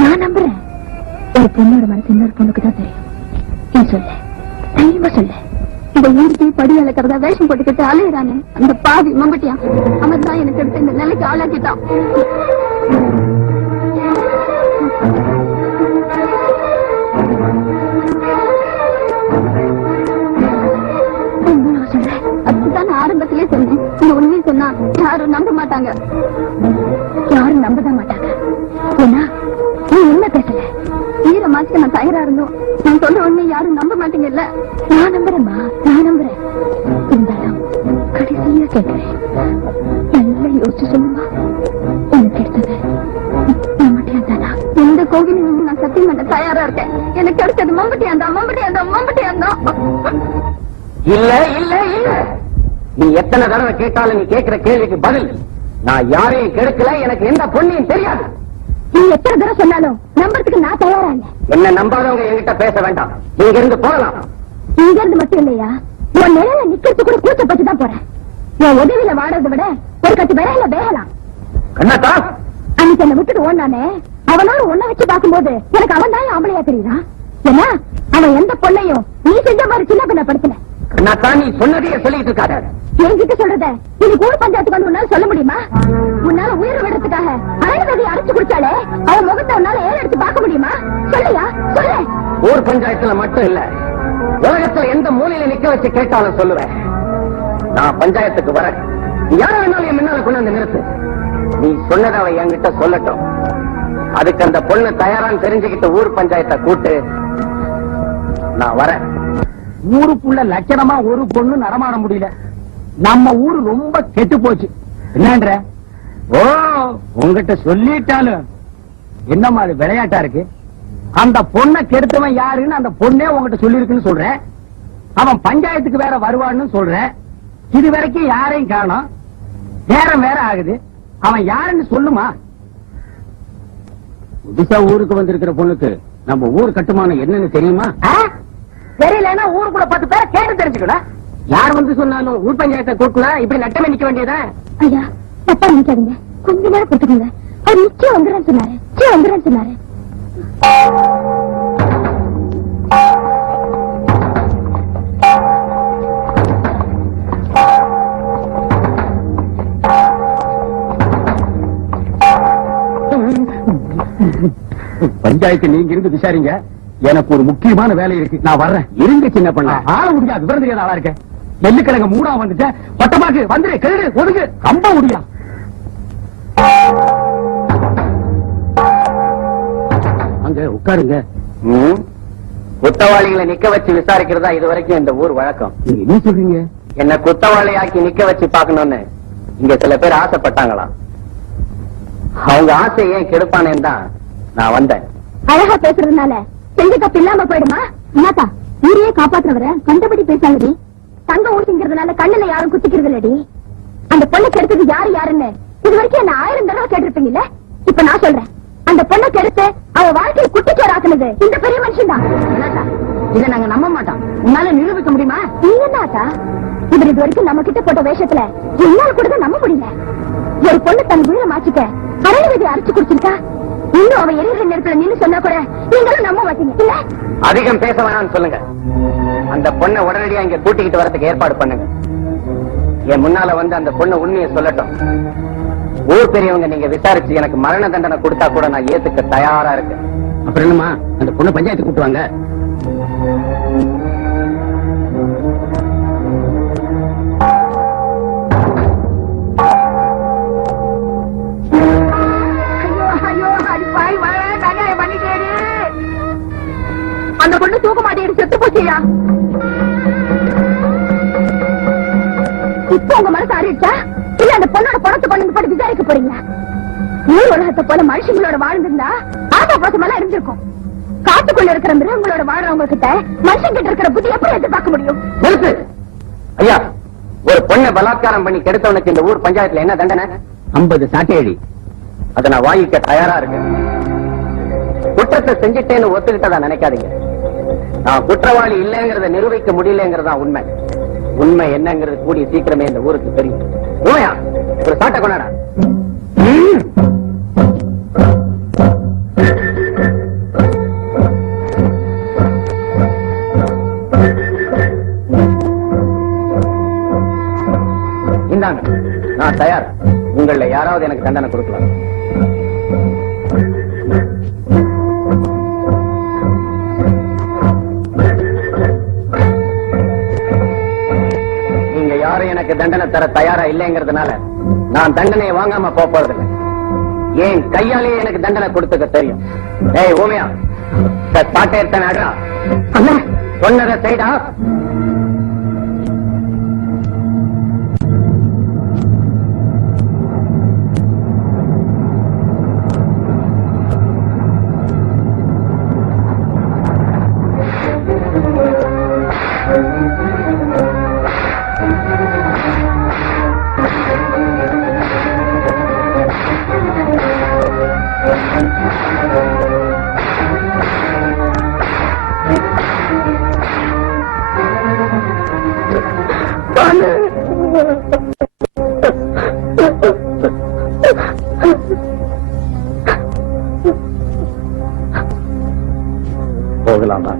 நான் நம்புறேன். ஒரு பொண்ணோட மனசு இன்னொரு பொண்ணுக்கு தான் தெரியும். நீ சொல்லு, தைரியமா சொல்லு. இந்த ஊருக்கு படி அளக்கிறதா வேஷம் போட்டுக்கிட்டு அலையிறானே அந்த பாவி மம்பட்டியான், அவன் தான் எனக்கு எடுத்து இந்த நிலைக்கு ஆளாக்கிட்டான். அதுதான் ஆரம்பத்திலே சொன்னேன். இந்த உண்மையை சொன்னா யாரும் நம்ப மாட்டாங்க. யாரும் நம்பதான் மாட்டாங்க. ஏன்னா நீ என்ன பேசல, ஈர மாசத்துக்கு நான் தயாரா இருந்தோம். நான் சொல்ற உண்மை யாரும் நம்ப மாட்டீங்கல்ல. நான் நம்புறேம்மா, நான் நம்புறேன். இருந்தாலும் கடைசியா கேட்கிறேன், நல்லா யோசிச்சு சொல்லுமா. எனக்கு எடுத்தது மம்பட்டியா தானா? எந்த கோவிலும் நான் சத்தியம் பண்ண தயாரா இருக்கேன். எனக்கு எடுத்தது மம்பட்டியாந்தா, மம்பட்டியாந்தா, மம்பட்டியாந்தா. இல்ல இல்ல இல்ல, நீ எத்தனை தடவை கேட்டாலும் நீ கேட்கிற கேள்விக்கு பதில், நான் யாரையும் கெடுக்கல, எனக்கு எந்த பொண்ணையும் தெரியாது. நீ எத்தனை தடவை சொன்னாலும் நம்பறதுக்கு நான் தயாரா இல்லை. என்ன நம்பாதவங்க என்கிட்ட பேச வேண்டாம். இங்க இருந்து போகலாம். இங்க இருந்து மட்டும் இல்லையா, உன் நிலையில நிக்கிறது கூட கூச்சப்பட்டு தான் போறேன். என் உதவியில வாடுறதை விட ஒரு கட்டு விரையில வேகலாம். கண்ணாத்தா, அன்னைக்கு என்ன விட்டுட்டு ஓடானே, அவனோட ஒன்ன வச்சு பார்க்கும்போது எனக்கு அவன் தான் ஆம்பளையா தெரியுறான். ஏன்னா அவன் எந்த பொண்ணையும் நீ செஞ்ச மாதிரி சின்ன பின்ன படுத்தல. கண்ணாத்தா, நீ சொன்னதையே சொல்லிட்டு இருக்காத. என்கிட்ட சொல்றத இன்னைக்கு ஊர் பஞ்சாயத்துக்கு வந்து உன்னால சொல்ல முடியுமா? உன்னால உயிர் விடுறதுக்காக அரைவதை அரைச்சு குடிச்சாலே அவன் முகத்தை உன்னால ஏன் எடுத்து பார்க்க முடியுமா? சொல்லியா சொல்லு. ஊர் பஞ்சாயத்துல மட்டும் இல்ல, உலகத்துல எந்த மூலையில நிக்க வச்சு கேட்டாலும் சொல்லுவேன். நான் பஞ்சாயத்துக்கு வரேன். யார வேணாலும் என் முன்னால கொண்டு வந்து நிறுத்து. நீ சொன்னதை அவ என்கிட்ட சொல்லட்டும். அதுக்கு அந்த பொண்ணு தயாரான்னு தெரிஞ்சுக்கிட்டு ஊர் பஞ்சாயத்தை கூட்டு. நான் வரேன். ஊருக்குள்ள லட்சணமா ஒரு பொண்ணு நடமாட முடியல. நம்ம ஊரு ரொம்ப கெட்டு போச்சு. என்னன்ற? ஓ, உங்ககிட்ட சொல்லிட்டாலும் என்னமா அது விளையாட்டா இருக்கு? அந்த பொண்ணை கெடுத்தவன் யாருன்னு அந்த பொண்ணே உங்ககிட்ட சொல்லிருக்குன்னு சொல்றேன். அவன் பஞ்சாயத்துக்கு வேற வருவான்னு சொல்றேன். இது வரைக்கும் யாரையும் காணோம். நேரம் வேற ஆகுது. அவன் யாருன்னு சொல்லுமா? புதுசா ஊருக்கு வந்திருக்கிற பொண்ணுக்கு நம்ம ஊர் கட்டுமானம் என்னன்னு தெரியுமா? தெரியலன்னா ஊருக்குள்ள 10 பேரை கேட்டு தெரிஞ்சுக்கணும். யார் வந்து சொன்னாலும் ஊர் பஞ்சாயத்தை கூட்டினா இப்படி நட்டமே நிக்க வேண்டியதா? ஐயா தப்பா நினைக்காதீங்க, கொஞ்ச நேரம் கொடுத்துக்கோங்க. அவர் நிச்சயம் வந்துடுறேன்னு சொன்னாரு, நிச்சயம் வந்துடுறேன்னு சொன்னாரு. பஞ்சாயத்து நீங்க இருந்து விசாரிங்க. எனக்கு ஒரு முக்கியமான வேலை இருக்கு. நான் வர்றேன். இருங்க சின்ன பண்ண ஆள முடியாது. விவரம் தெரியாத ஆளா இருக்க. நெல்லுக்கிழங்க மூடா வந்துட்ட. பட்டமாக்கு வந்துரு, கெடு ஒதுங்கு, ரொம்ப முடியா. அங்க உட்காருங்க. குத்தவாளிகளை நிக்க வச்சு விசாரிக்கிறதா இது வரைக்கும் இந்த ஊர் வழக்கம். நீங்க என்ன சொல்றீங்க? என்ன குத்தவாளியாக்கி நிக்க வச்சு பாக்கணும்னு இங்க சில பேர் ஆசைப்பட்டாங்களாம். அவங்க ஆசை ஏன் கெடுப்பானேன்னு தான் நான் வந்தேன். அழகா பேசுறதுனால செஞ்ச தப்பு இல்லாம போயிடுமா? என்னக்கா ஊரையே காப்பாத்துறவர கண்டபடி பேசாதடி. தங்க ஊசிங்கிறதுனால கண்ணுல யாரும் குத்திக்கிறது இல்லடி. அந்த பொண்ணை கெடுத்தது யாரு யாருன்னு இது வரைக்கும் என்ன 1000 தடவை கேட்டிருப்பீங்கல்ல. இப்ப நான் சொல்றேன், அந்த பொண்ணை கெடுத்து அவ வாழ்க்கையை குட்டிச்சோராக்குனது இந்த பெரிய மனுஷன் தான். இதை நாங்க நம்ப மாட்டோம். உன்னால நிரூபிக்க முடியுமா? நீங்க என்னக்கா இவர் இது வரைக்கும் நம்ம கிட்ட போட்ட வேஷத்துல என்னால கூட நம்ப முடியல. ஒரு பொண்ணு தன் உயிரை மாற்றிக்க அரணிவதி அரைச்சு குடிச்சிருக்கா. இன்னும் அவன் எரிகிற நேரத்துல நின்னு சொன்னா கூட நீங்களும் நம்ப மாட்டீங்க இல்ல? அதிகம் பேச வேணாம்னு சொல்லுங்க. அந்த பொண்ணை உடனடியா இங்க கூட்டிக்கிட்டு வரதுக்கு ஏற்பாடு பண்ணுங்க. என் முன்னால வந்து அந்த பொண்ணு உண்மையை சொல்லட்டும். ஊர் பெரியவங்க நீங்க விசாரிச்சு எனக்கு மரண தண்டனை கொடுத்தா கூட நான் ஏத்துக்க தயாரா இருக்கேன். அப்புறம் என்னமா, அந்த பொண்ணு பஞ்சாயத்து கூட்டுவாங்க. இப்ப உங்க மனசு ஆறிடுச்சா இல்ல அந்த பொண்ணோட பணத்தை கொண்டு போட்டு விசாரிக்க போறீங்க? ஊர் உலகத்தை போல மனுஷங்களோட வாழ்ந்திருந்தா ஆசா பாசமெல்லாம் இருந்திருக்கும். காட்டுக்குள்ள இருக்கிற மிருகங்களோட வாழ்றவங்க கிட்ட மனுஷன் கிட்ட இருக்கிற புத்தி எப்படி எதிர்பார்க்க முடியும்? நிறுத்து. ஐயா, ஒரு பொண்ணை பலாத்காரம் பண்ணி கெடுத்தவனுக்கு இந்த ஊர் பஞ்சாயத்துல என்ன தண்டனை? 50 சாட்டையடி. அதை நான் வாங்கிக்க தயாரா இருக்கேன். குற்றத்தை செஞ்சுட்டேன்னு ஒத்துக்கிட்டதா நினைக்காதீங்க. நான் குற்றவாளி இல்லைங்கிறத நிரூபிக்க முடியலங்கிறதா உண்மை. உண்மை என்னங்கிறது கூடிய சீக்கிரமே இந்த ஊருக்கு தெரியும். உண்மையா? ஒரு சாட்டை கொண்டாடா. இந்தாங்க, நான் தயார். உங்கள யாராவது எனக்கு தண்டனை கொடுக்கலாம். நீங்க யாரும் எனக்கு தண்டனை தர தயாரா இல்லைங்கிறதுனால நான் தண்டனையை வாங்காம போறதில்லை. ஏன் கையாலேயே எனக்கு தண்டனை கொடுத்துக்க தெரியும். ஏய் ஓமியா, பாட்டை எடுத்த நாடா சொன்னதை செய்டா. போகலாமா?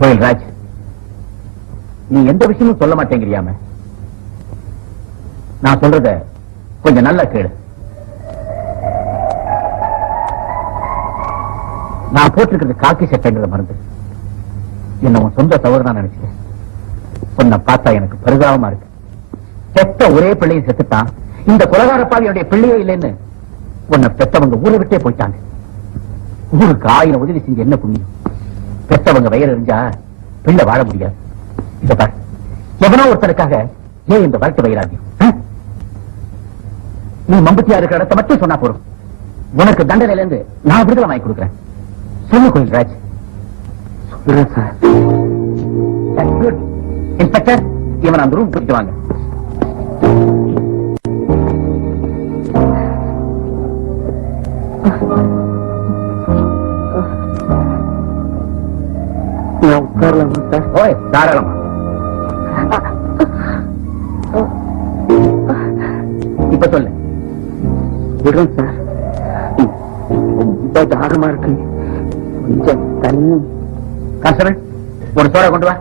கோயில்ராஜ், நீ எந்த விஷயமும் சொல்ல மாட்டேங்கிறியாம? நான் சொல்றத கொஞ்சம் நல்லா கேளு. நான் போட்டிருக்கிறது காக்கி சட்டைங்கிற மருந்து. என்ன உன் சொந்த தவறு தான் நினைச்சேன். உன்னை பார்த்தா எனக்கு பரிதாபமா இருக்கு. பெத்த ஒரே பிள்ளையும் செத்துட்டான். இந்த கொலகாரப்பாவியுடைய பிள்ளையே இல்லைன்னு உன்னை பெத்தவங்க ஊரை விட்டே போயிட்டாங்க. ஊருக்கு 1000 உதவி செஞ்சு என்ன புண்ணியம்? பெத்தவங்க வயிறு எறிஞ்சா பிள்ளை வாழ முடியாது. இத பாரு, எவனோ ஒருத்தருக்காக ஏன் இந்த வாழ்க்கை வயிறாதியம்? நீ மம்பத்தியா இருக்கிற இடத்தை மட்டும் சொன்னா போறோம். உனக்கு தண்டனையில இருந்து நான் விடுதலை வாங்கி கொடுக்குறேன். சொல்லு கோயில்ராஜ். சொல்றேன் சார். குட். இன்ஸ்பெக்டர், இவன் அந்த ரூம் போயிட்டு வாங்க. உட்காரலாமா சார்? ஓய், தாராளமா. இப்ப சொல்லு. விடுறேன் சார். ரொம்ப தாகமா இருக்கு. கொஞ்சம் தண்ணி. கான்ஸ்டபிள், ஒரு சோடா கொண்டு வா.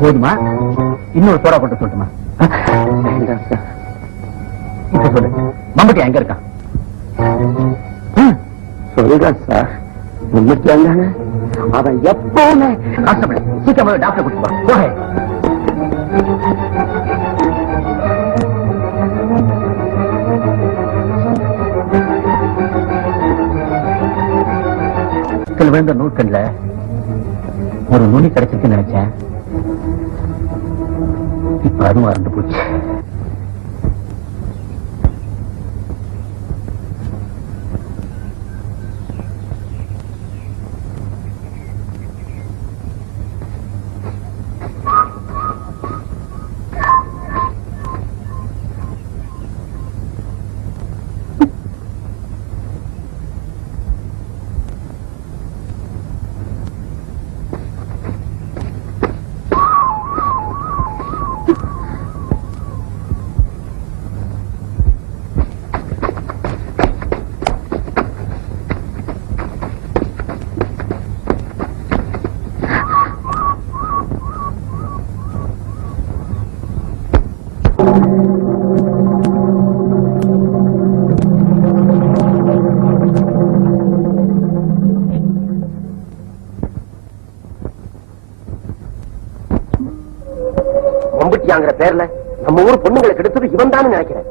போதுமா? இன்னொரு சோடா போட்டு சொல்லட்டுமா? இப்ப சொல்லு, மம்பட்டி எங்க இருக்கான்? சொல்லுங்க சார். மம்பட்டி அங்க அவன் எப்பவுமே. கான்ஸ்டபிள், சீக்கிரம் டாக்டர் கூட்டிட்டு வா. போக. விழுந்த நூற்கண்ல ஒரு நுனி கிடைச்சிருக்குன்னு நினைச்சேன். இப்ப அதுவும் அறந்து போச்சு. பேர்ல நம்ம ஊர் பொண்ணுங்களுக்கு எடுத்தது இவன் தான் நினைக்கிறேன்.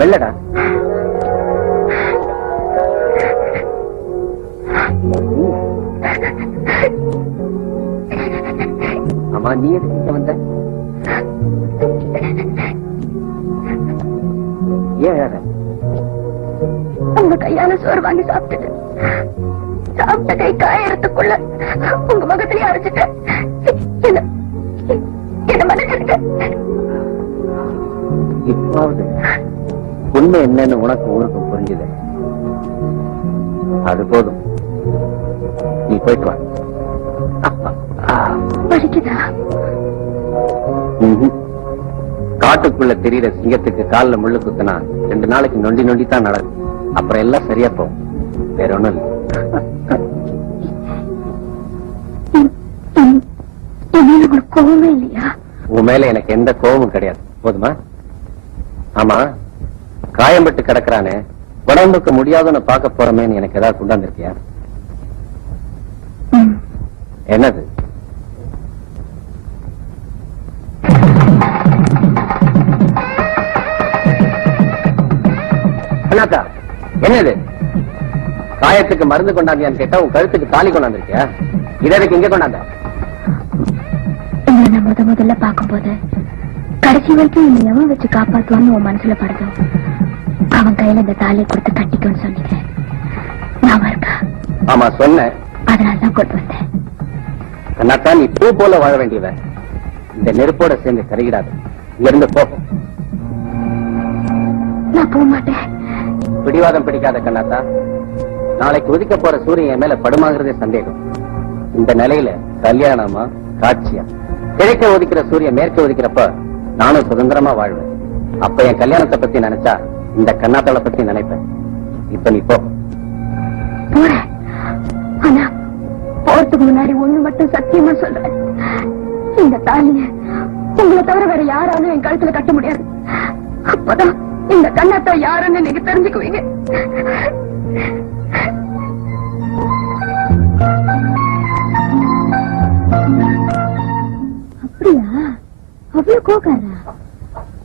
வெள்ளடா அம்மா, நீ எதுக்கு வந்த? ஏன் உங்க கையால சோறு வாங்கி சாப்பிட்டுட்டு சாப்பிட்ட கை காயறதுக்குள்ள உங்க முகத்திலேயே அரைச்சிட்டு என்ன மன்னிச்சிருக்க. இப்பாவது உண்மை என்னன்னு உனக்கு ஊருக்கு புரிஞ்சுது. அது போதும், நீ போயிட்டு வா. வலிக்குதா? காட்டுக்குள்ள தெரியுற சிங்கத்துக்கு காலில் முள்ளு குத்துனா 2 நாளைக்கு நொண்டி நொண்டி தான் நடக்கும். அப்புறம் எல்லாம் சரியா போகும். வேற ஒண்ணும் இல்லை. உங்களுக்கு கோவமே இல்லையா? உன் மேல எனக்கு எந்த கோபமும் கிடையாது. போதுமா? ஆமா, காயம்பட்டு கிடக்குறானே, உடம்புக்கு முடியாதுன்னு பார்க்க போறமேன்னு எனக்கு ஏதாவது கொண்டாந்துருக்கியா? என்னது? அண்ணாத்தா, என்னது? காயத்துக்கு மருந்து கொண்டாந்தியான்னு கேட்டா உன் கழுத்துக்கு தாலி கொண்டாந்துருக்கியா? இதற்கு இங்க கொண்டாந்த? முதல்ல பார்க்கும்போது கடைசி வரைக்கும் நீ எவன் வச்சு காப்பாத்துவான்னு உன் மனசுல படுது. அவன் கையில இந்த தாலியை கொடுத்து கட்டிக்கணும்னு சொன்னீங்க. ஞாபகம் இருக்கா? ஆமா, சொன்னேன். அதனாலதான் கொண்டு வந்தேன். அண்ணாத்தா, நீ பூ போல வாழ வேண்டியவன். இந்த நெருப்போட சேர்ந்து கருகிடாது. இங்க இருந்து போ. நான் போக மாட்டேன். பிடிவாதம் பிடிக்காத கண்ணாத்தா. நாளைக்கு உதிக்க போற சூரியன் என் மேல படுமாங்கிறதே சந்தேகம். இந்த நிலையில கல்யாணமா காட்சியா? கிழக்க ஒதுக்கிற சூரியன் மேற்க ஒதுக்கிறப்ப நானும் சுதந்திரமா வாழ்வேன். அப்ப என் கல்யாணத்தை பத்தி நினைச்சா இந்த கண்ணாத்தாளை பத்தி நினைப்பேன். இப்ப நீ போ. போறேன். ஆனா போறதுக்கு முன்னாடி ஒண்ணு மட்டும் சத்தியமா சொல்றேன். இந்த தாலிய உங்களை தவிர வேற யாராலும் என் கழுத்துல கட்ட முடியாது. அப்பதான் இந்த கண்ணாத்தா யாருன்னு நீங்க தெரிஞ்சுக்குவீங்க. அப்படியா? அவ்வளவு கோக்காரா?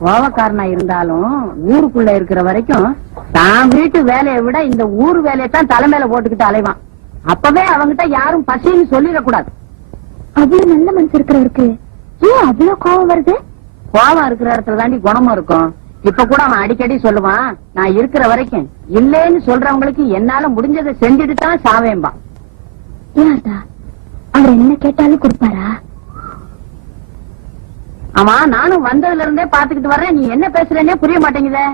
கோவக்காரனா இருந்தாலும் ஊருக்குள்ள இருக்கிற வரைக்கும் தான் வீட்டு வேலையை விட இந்த ஊர் வேலையை தான் தலைமையில போட்டுக்கிட்டு அலைவான். அப்பவே அவங்கிட்ட யாரும் பசின்னு சொல்லிடக்கூடாது. அவ்வளவு நல்ல மனசு இருக்கிறவருக்கு ஏன் அவ்வளவு கோவம் வருது? கோவம் இருக்கிற இடத்துல தாண்டி குணமும் இருக்கும். இப்ப கூட அவன் அடிக்கடி சொல்லுவான், நான் இருக்கிற வரைக்கும் இல்லேன்னு சொல்றவங்களுக்கு என்னால முடிஞ்சதை செஞ்சுட்டு தான் சாவேன்பா. ஏன்டா அவர் என்ன கேட்டாலும் கொடுப்பாரா? ஆமா, நானும் வந்ததுல இருந்தே பாத்துக்கிட்டு வர்றேன். நீ என்ன பேசுறேன்னே புரிய மாட்டேங்குதே.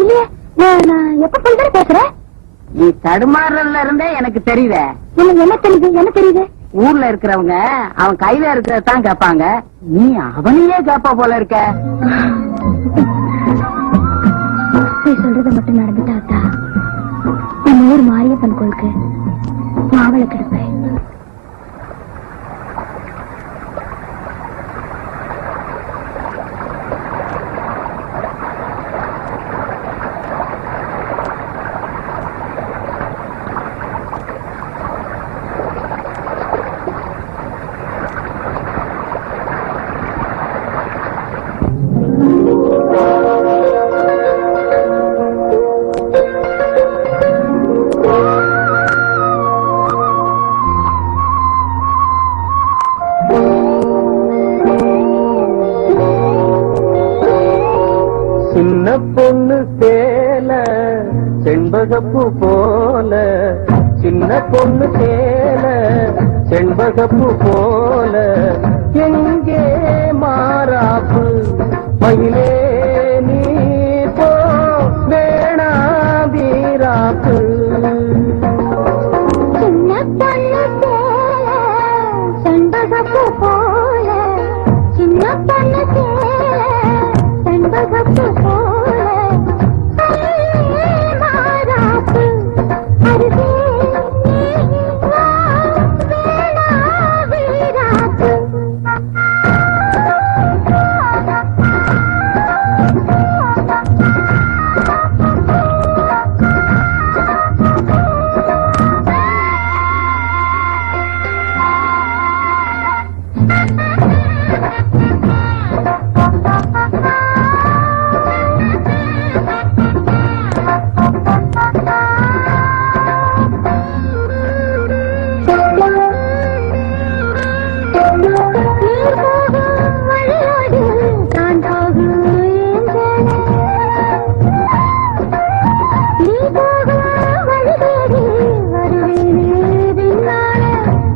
இல்லையே, நான் எப்ப போய் பேசுறேன்? நீ தடுமாறல இருந்தே எனக்கு தெரியுதே. என்ன தெரியுது? என்ன தெரியுது? ஊர்ல இருக்கிறவங்க அவன் கையில இருக்கிறதான் கேட்பாங்க. நீ அவனையே கேப்பா போல இருக்க. நீ சொல்றத மட்டும் நடந்துட்டாத்தா நம்ம ஊர் மாரியப்பன் கோயிலுக்கு மாவளை கிடப்பேன். சின்ன பொண்ணு சேல செண்பகப்பூ போல சின்ன பொண்ணு சேல செண்பகப்பு போல எங்கே மாறாப்பு மயிலே நீ போ வேணா வீராப்பு சின்ன பொண்ணு சேல செண்பகப்பு போல சின்ன பொண்ணு சேல செண்பகப்பு போல மாறாப்பு அருகே நீ வா வேணா வீராப்பு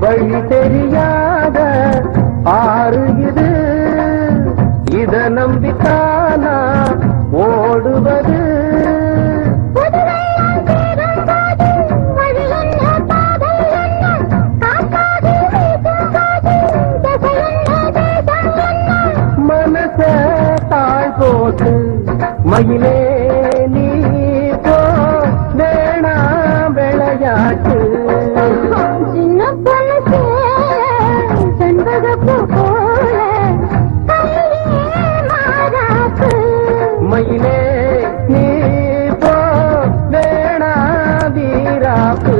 வழி தெரியாத ஆறு இது இத நம்பித்தானா ஓடுவது மனச தாழ் போட்டு மயிலே நீ போ வேணா விளையாட்டு சின்ன பொண்ணு சேல செண்பகப்பு போல மாறாப்பு மயிலே நீ போ வேணா வீராப்பு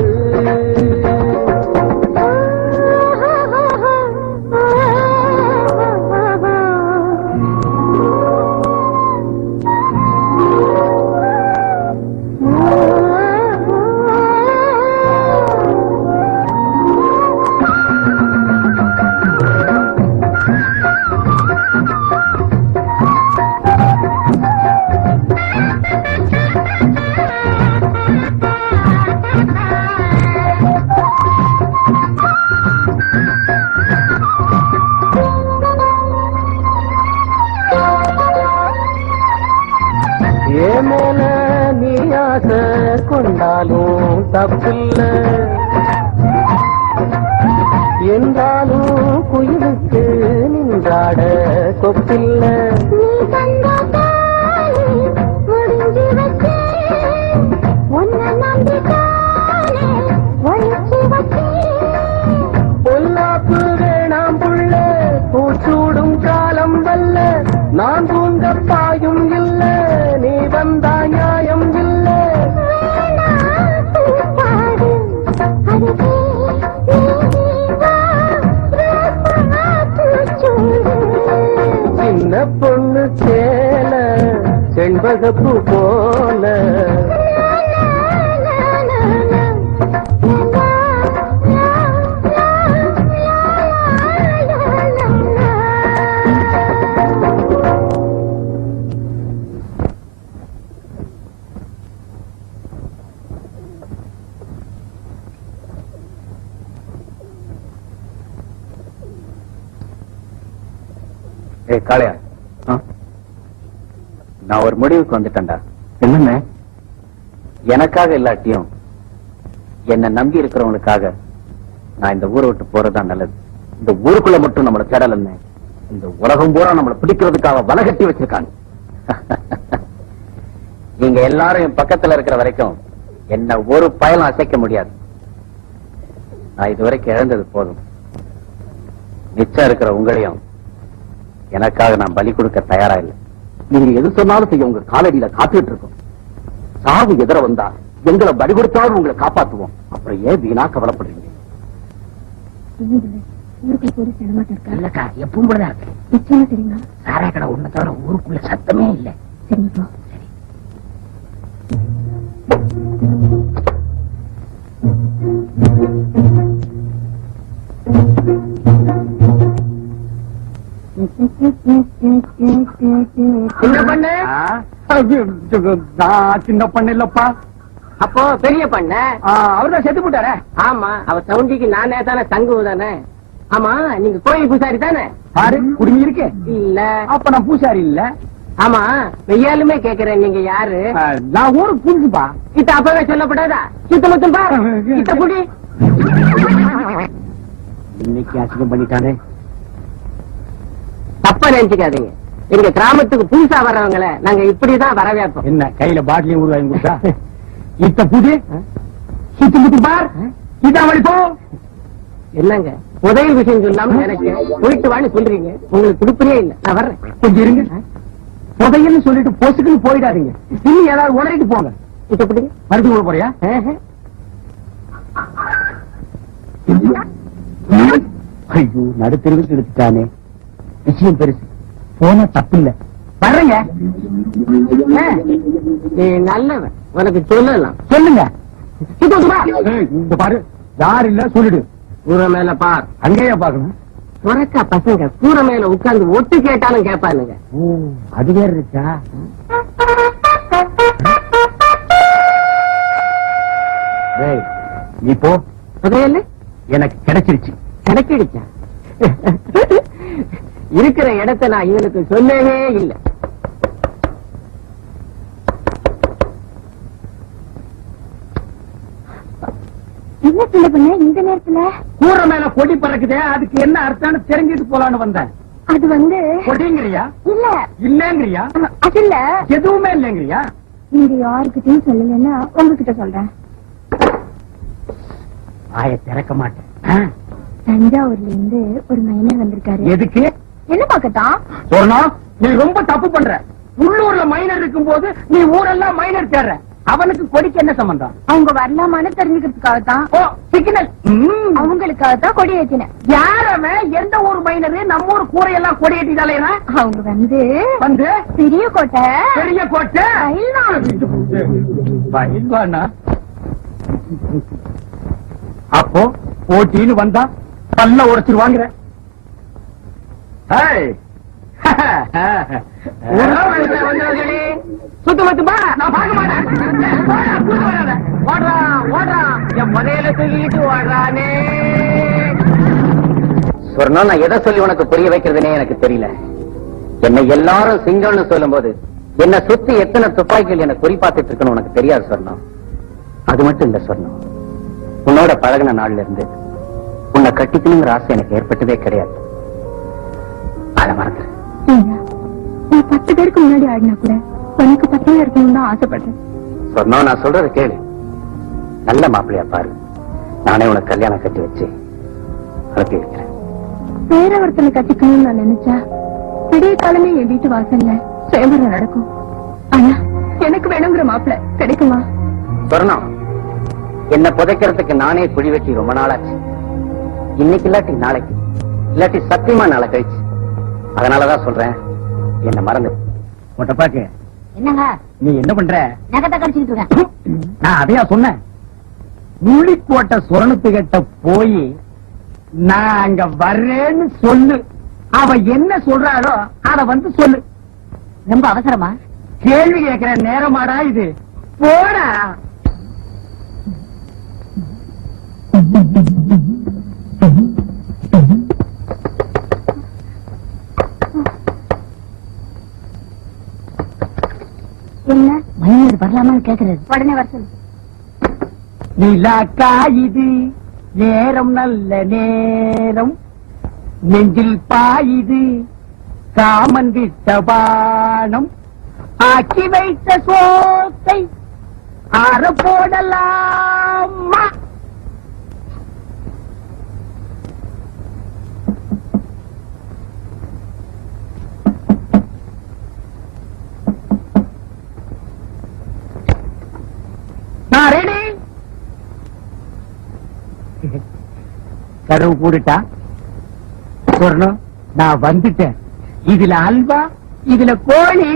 ஏமேல நீ ஆசை கொண்டாலும் தப்பில்ல என்றாலும் குயிலுக்கு நின்றாட கொப்பில்ல நீ தந்த தாலி முடிஞ்சு வச்சேன் உன்னை நம்பித்தானே ஒழிச்சு வச்சேன் பொல்லாப்பு வேணாம் புள்ள பூச்சூடும் காலம் வல்ல நான் தூங்க பாயும் இல்ல நீ வந்தா நியாயம் இல்ல பூப்பாடு அருகே நீ வா பூச்சூடு சின்ன பொண்ணு சேல செண்பகப்பு போல ஏய் காளையா, நான் ஒரு முடிவுக்கு வந்துட்டேன்டா. என்னன்னு? எனக்காக இல்லாட்டியும் என்ன நம்பி இருக்கிறவங்களுக்காக நான் இந்த ஊரை விட்டு போறதுதான் நல்லது. இந்த ஊருக்குள்ள மட்டும் நம்மள தேடலன்னு இந்த உலகம் பூரா நம்மளை பிடிக்கிறதுக்காக வலை கட்டி வச்சிருக்காங்க. நீங்க எல்லாரும் என் பக்கத்துல இருக்கிற வரைக்கும் என்ன ஒரு பயலும் அசைக்க முடியாது. நான் இதுவரைக்கும் இழந்தது போதும். மிச்சம் இருக்கிற உங்களையும் எனக்காக நான் பலி கொடுக்க தயாரா இல்லை. நீங்க எது சொன்னாலும் செய்ய உங்க காலடியில காத்துட்டு இருக்கோம். சாவு எதிர வந்தா எங்களை பலி கொடுத்தாலும் உங்களை காப்பாத்துவோம். அப்புறம் ஏன் வீணா கவலைப்படுறீங்க? ஊருக்குள்ள போலீஸ் நடமாட்டம் இருக்கா? இல்லக்கா, எப்பவும் கூட இருக்கு. நிச்சயமா தெரியுமா? சாராய கடை ஒண்ணு தவிர ஊருக்குள்ள சத்தமே இல்ல. சரி போ. சின்ன பண்ணு, நான் சின்ன பண்ணு இல்லப்பா. அப்போ பெரிய பண்ண அவர்தான் செத்து போட்டாரே. ஆமா, அவ சவுண்டிக்கு நானே தானே தங்கு தானே. ஆமா, நீங்க கோயில் பூசாரி தானே? பாரு குடுமி இருக்கு. இல்ல. அப்ப நான் பூசாரி இல்ல. ஆமா, வெய்யாலுமே கேக்குறேன், நீங்க யாரு? நான் ஊருக்கு புரிஞ்சுப்பா. இத்த அப்பவே சொல்லப்படாதா? சுத்த முத்தம் பா, இத்த புடி. இன்னைக்கு அசிங்கம் பண்ணிட்டானே. தப்பா நினைச்சுக்காதீங்க, எங்க கிராமத்துக்கு புதுசா வர்றவங்கள நாங்க இப்படிதான் வரவேற்போம். என்ன கையில பாட்டிலையும் ஊர் கொடுத்தா? இத்த புடி சுத்தி முத்தி பார். இதான் வழி போ. என்னங்க உதவி விஷயம் சொல்லாம எனக்கு போயிட்டு வான்னு சொல்றீங்க, உங்களுக்கு கொடுப்பதே இல்ல. நான் வர்றேன், கொஞ்சம் இருங்க. புதையன்னு சொல்லிட்டு பொசுக்குன்னு போயிடாதீங்க. இன்னும் ஏதாவது உடறிட்டு போங்க. இத்த புடி. மறுபடியும் ஊட போறியா? ஐயோ, நடுத்தெருவுக்கு எடுத்துட்டானே. விஷயம் பெருசு, போன தப்பில்ல. வர்றேங்க. நீ நல்லவன், உனக்கு சொல்லலாம். சொல்லுங்க. சுத்த முத்தம் பா. இந்த பாரு, யார் இல்ல சொல்லிடு. கூரை மேல பார். அங்கேயே பாக்கணும். உறக்கா பசங்க கூரை மேல உட்கார்ந்து ஒட்டு கேட்டாலும் கேட்பானுங்க. அது வேற இருக்கா? நீ போ. புதையல் எனக்கு கிடைச்சிருச்சு. கிடைக்கிடுச்சா? இருக்கிற இடத்தை நான் இவனுக்கு சொல்லவே இல்லை. என்ன சொல்ல பண்ண இந்த நேரத்துல? கூரை மேல கொடி பறக்குதே, அதுக்கு என்ன அர்த்தம்னு தெரிஞ்சுட்டு போலான்னு வந்தேன். அது வந்து கொடிங்கிறியா? இல்ல இல்லங்கிறியா? அது இல்ல. எதுவுமே இல்லங்கிறியா? நீங்க யாருக்கிட்டையும் சொல்லலன்னா உங்ககிட்ட சொல்றேன். ஆய திறக்க மாட்டேன். தஞ்சாவூர்ல இருந்து ஒரு மைனர் வந்திருக்காரு. எதுக்கு? என்ன பாக்கத்தான்? சொன்னா நீ ரொம்ப தப்பு பண்ற. உள்ளூர்ல மைனர் இருக்கும் போது நீ ஊரெல்லாம் மைனர் தேர்ற. அவனுக்கு கொடிக்கு என்ன சம்பந்தம்? அவங்க வரலாமான்னு தெரிஞ்சுக்கிறதுக்காகத்தான். ஓ, சிக்னல். அவங்களுக்காகத்தான் கொடி ஏத்தினேன். யாரவே எந்த ஊர் மைனரு நம்ம ஊர் கூரையெல்லாம் கொடி ஏற்றிட்டாலே அவங்க வந்து வந்து பெரிய கோட்டை பெரிய கோட்டை பயில்வானா? அப்போ போட்டின்னு வந்தா பல்ல உடைச்சிருவாங்கிற. சுத்த முத்தமா. நான் பார்க்க மாட்டேன். ஓடுறா ஓடுறா, என் புதையல தூக்கிட்டு ஓடுறானே. சொர்ணம், நான் எதை சொல்லி உனக்கு புரிய வைக்கிறதுனே எனக்கு தெரியல. என்னை எல்லாரும் சிங்கம்னு சொல்லும் போது என்ன சுத்தி எத்தனை துப்பாக்கிகள் என்ன குறி பார்த்துட்டு இருக்குன்னு உனக்கு தெரியாது சொர்ணம். அது மட்டும் இல்ல சொர்ணம், உன்னோட பழகின நாள்ல இருந்து உன்னை கட்டிக்கணுங்கிற ஆசை எனக்கு ஏற்பட்டதே கிடையாது. அதை மறந்துரு. நான் 10 பேருக்கு முன்னாடி ஆடினா கூட உனக்கு 10 இருக்கணும்னு தான் ஆசைப்படுறேன். சொர்ணம், நான் சொல்றது கேளு. நல்ல மாப்பிள்ளையா பாரு, நானே உனக்கு கல்யாணம் கட்டி வச்சு அனுப்பி வைக்கிறேன். வேற ஒருத்தனை கட்டிக்கணும்னு நான் நினைச்சா விடிய காலமே என் வீட்டு வாசல்ல சேவரம் நடக்கும். ஆனா எனக்கு வேணுங்கிற மாப்பிள்ளை கிடைக்குமா? சொர்ணம், என்ன புதைக்கிறதுக்கு நானே குழி வெட்டி ரொம்ப நாளாச்சு. இன்னைக்கு இல்லாட்டி நாளைக்கு, இல்லாட்டி சத்தியமா நாளை கழிச்சு. அதனாலதான் சொல்றேன், என்ன மறந்து. ஒட்டப்பாக்கு, என்னங்க நீ என்ன பண்ற? நகத்தை கடிச்சிட்டு இருக்கேன். நான் அதையா சொன்னேன். நுழிக்கோட்டை சொரணத்துக்கிட்ட போய் நான் அங்க வர்றேன்னு சொல்லு. அவ என்ன சொல்றாளோ அத வந்து சொல்லு. ரொம்ப அவசரமா? கேள்வி கேட்கிற நேரமாடா இது? போடா. என்ன மைனர் வரலாமான்னு கேக்குறது? உடனே வர சொல்லு. நிலாக்கா இது நேரம் நல்ல நேரம், நெஞ்சில் பாயுது காமன் விட்ட பானம், ஆக்கி வைத்த சோத்தை ஆற போடலாமா? நான் ரெடி. கதவு கூடுட்டா? சொர்ணம், நான் வந்துட்டேன். இதுல அல்வா, இதுல கோழி.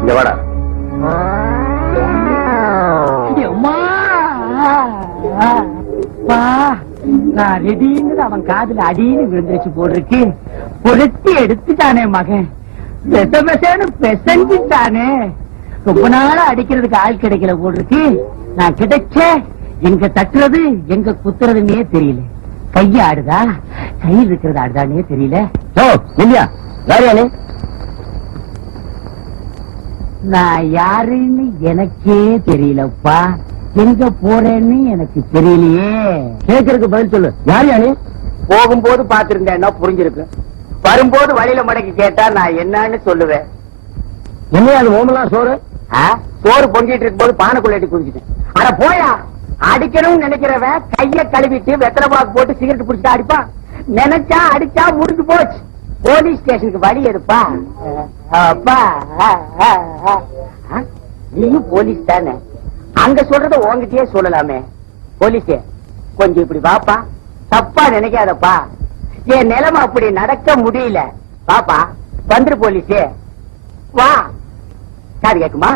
இங்க வாடா. நான் ரெடின்னு அவன் காதுல அடின்னு விழுந்துருச்சு போட்டிருக்கு. புரட்டி எடுத்துட்டானே மகன். பெசஞ்சுட்டானே. ரொம்ப நாளா அடிக்கிறதுக்கு ஆள் கிடைக்கல போடுறதுக்கு. நான் கிடைச்ச எங்க தட்டுறது எங்க குத்துறதுன்னே தெரியல. கைய ஆடுதா கையில் இருக்கிறது ஆடுதானே தெரியல. இல்லையா யாரு? நான் யாருன்னு எனக்கே தெரியலப்பா. எங்க போறேன்னு எனக்கு தெரியலையே. கேட்கறதுக்கு பதில் சொல்லு. யார் யானே? போகும்போது பாத்திருந்தேன்னா புரிஞ்சிருக்கு. வரும்போது வழியில மடக்கி கேட்டா நான் என்னன்னு சொல்லுவேன். என்ன அது ஓமலாம் சோறு? சோறு பொங்கிட்டு இருக்கும் போது பானைக்குள்ள எட்டி குடிச்சிட்டேன். அட போயா, அடிக்கணும்னு நினைக்கிறவன் கைய கழுவிட்டு வெத்தலை பாக்கு போட்டு சிகரெட் குடிச்சிட்டு அடிப்பான். நினைச்சா அடிச்சா முடிஞ்சு போச்சு. போலீஸ் ஸ்டேஷனுக்கு வழி எடுப்பா. அப்பா நீயும் போலீஸ் தானே, அங்க சொல்றத உங்ககிட்டயே சொல்லலாமே. போலீஸே கொஞ்சம் இப்படி வாப்பா. தப்பா நினைக்காதப்பா, என் நிலைமை அப்படி நடக்க முடியல. பாப்பா வந்துரு போலீஸே, வா. காது கேக்குமா?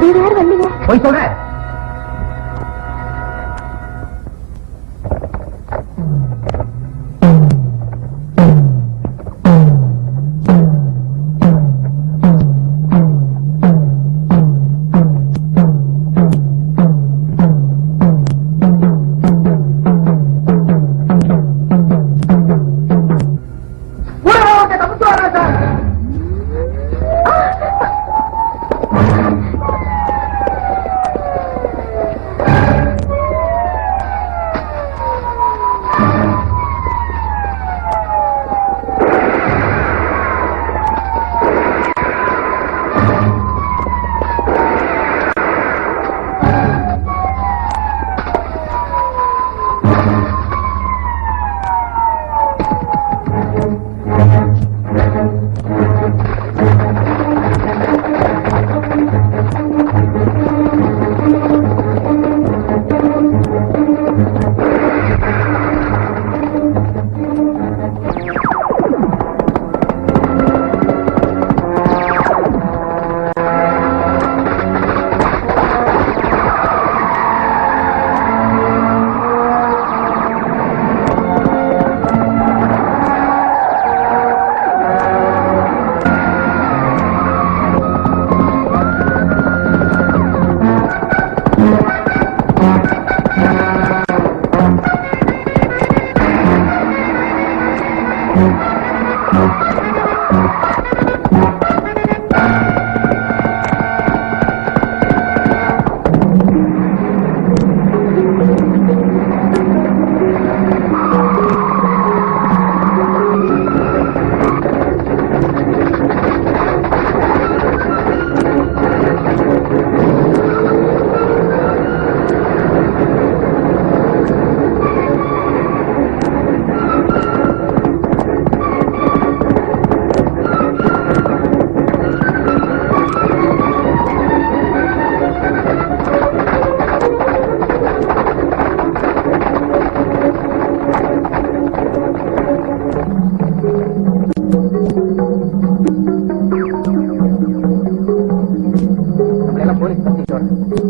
நீங்க யார் வந்தீங்க? போய் சொல்ற.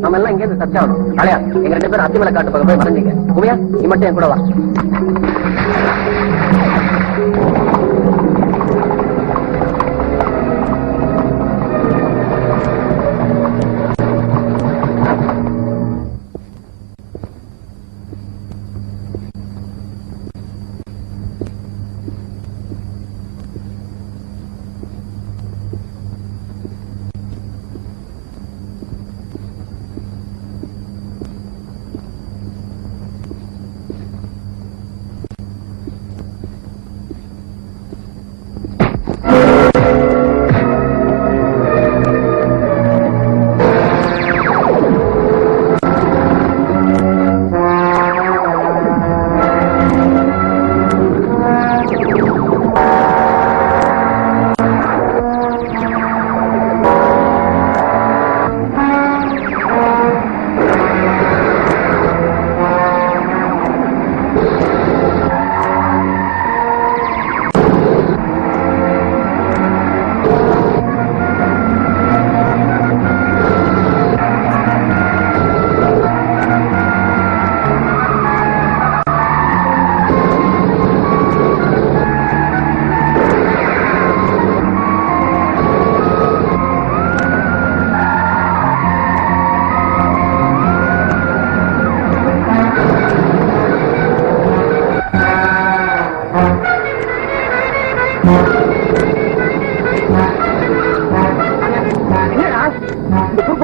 நம்ம எல்லாம் இங்க இருந்து தச்சாகணும். காளையா, எங்க 2 பேரும் அத்திமலை காட்டு பக்கம் போய் மறைஞ்சிங்க. உமையா, நீ மட்டும் என் கூட வா.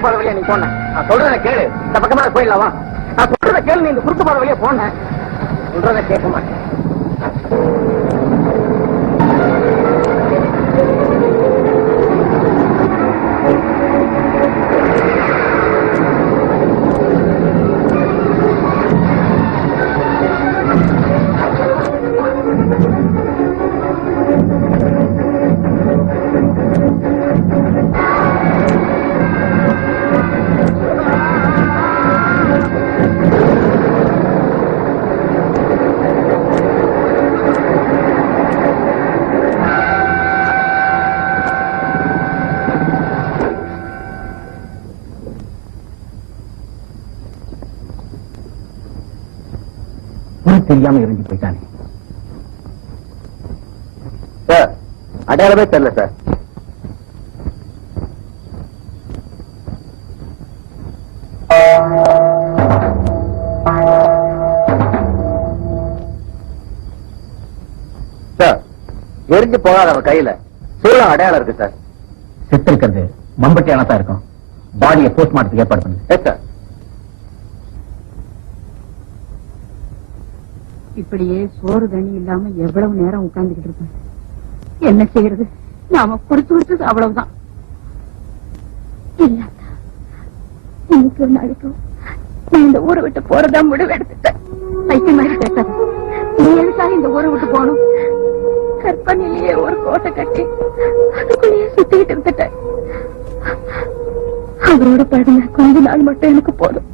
பாதை வழியா நீ போன நான் சொல்றத கேளு இந்த பக்கமா போயிடலாமா நான் சொல்றத கேளு நீ இந்த குறுக்கு பாதை வழியா போன சொல்றத கேட்க மாட்டேன் தெரியாம இறங்கி போயிட்டானே சார் அடையாளமே தெரியல சார். சார் எரிஞ்சு போகாத அவன் கையில சூழல் அடையாளம் இருக்கு சார். செத்து இருக்கிறது மம்பட்டியான தான் இருக்கும். பாடியை போஸ்ட்மார்ட்டத்துக்கு ஏற்பாடு பண்ணுங்க. Yes sir. இப்படியே சோறு தண்ணி இல்லாம எவ்வளவு நேரம் உட்கார்ந்துகிட்டு இருப்பேன். என்ன செய்யறது? நாம கொடுத்து விட்டது அவ்வளவுதான். இல்ல இன்னைக்கு ஒரு நாளைக்கும் நான் இந்த ஊரை விட்டு போறதா முடிவு எடுத்துட்டேன். பைத்தியம் மாதிரி பேசாத. நீ எதுக்காக இந்த ஊரை விட்டு போகணும்? கற்பனையிலேயே ஒரு கோட்டை கட்டி அதுக்குள்ளேயே சுத்திக்கிட்டு இருந்துட்டேன். அவரோட பழகின கொஞ்ச நாள் மட்டும் எனக்கு போதும்.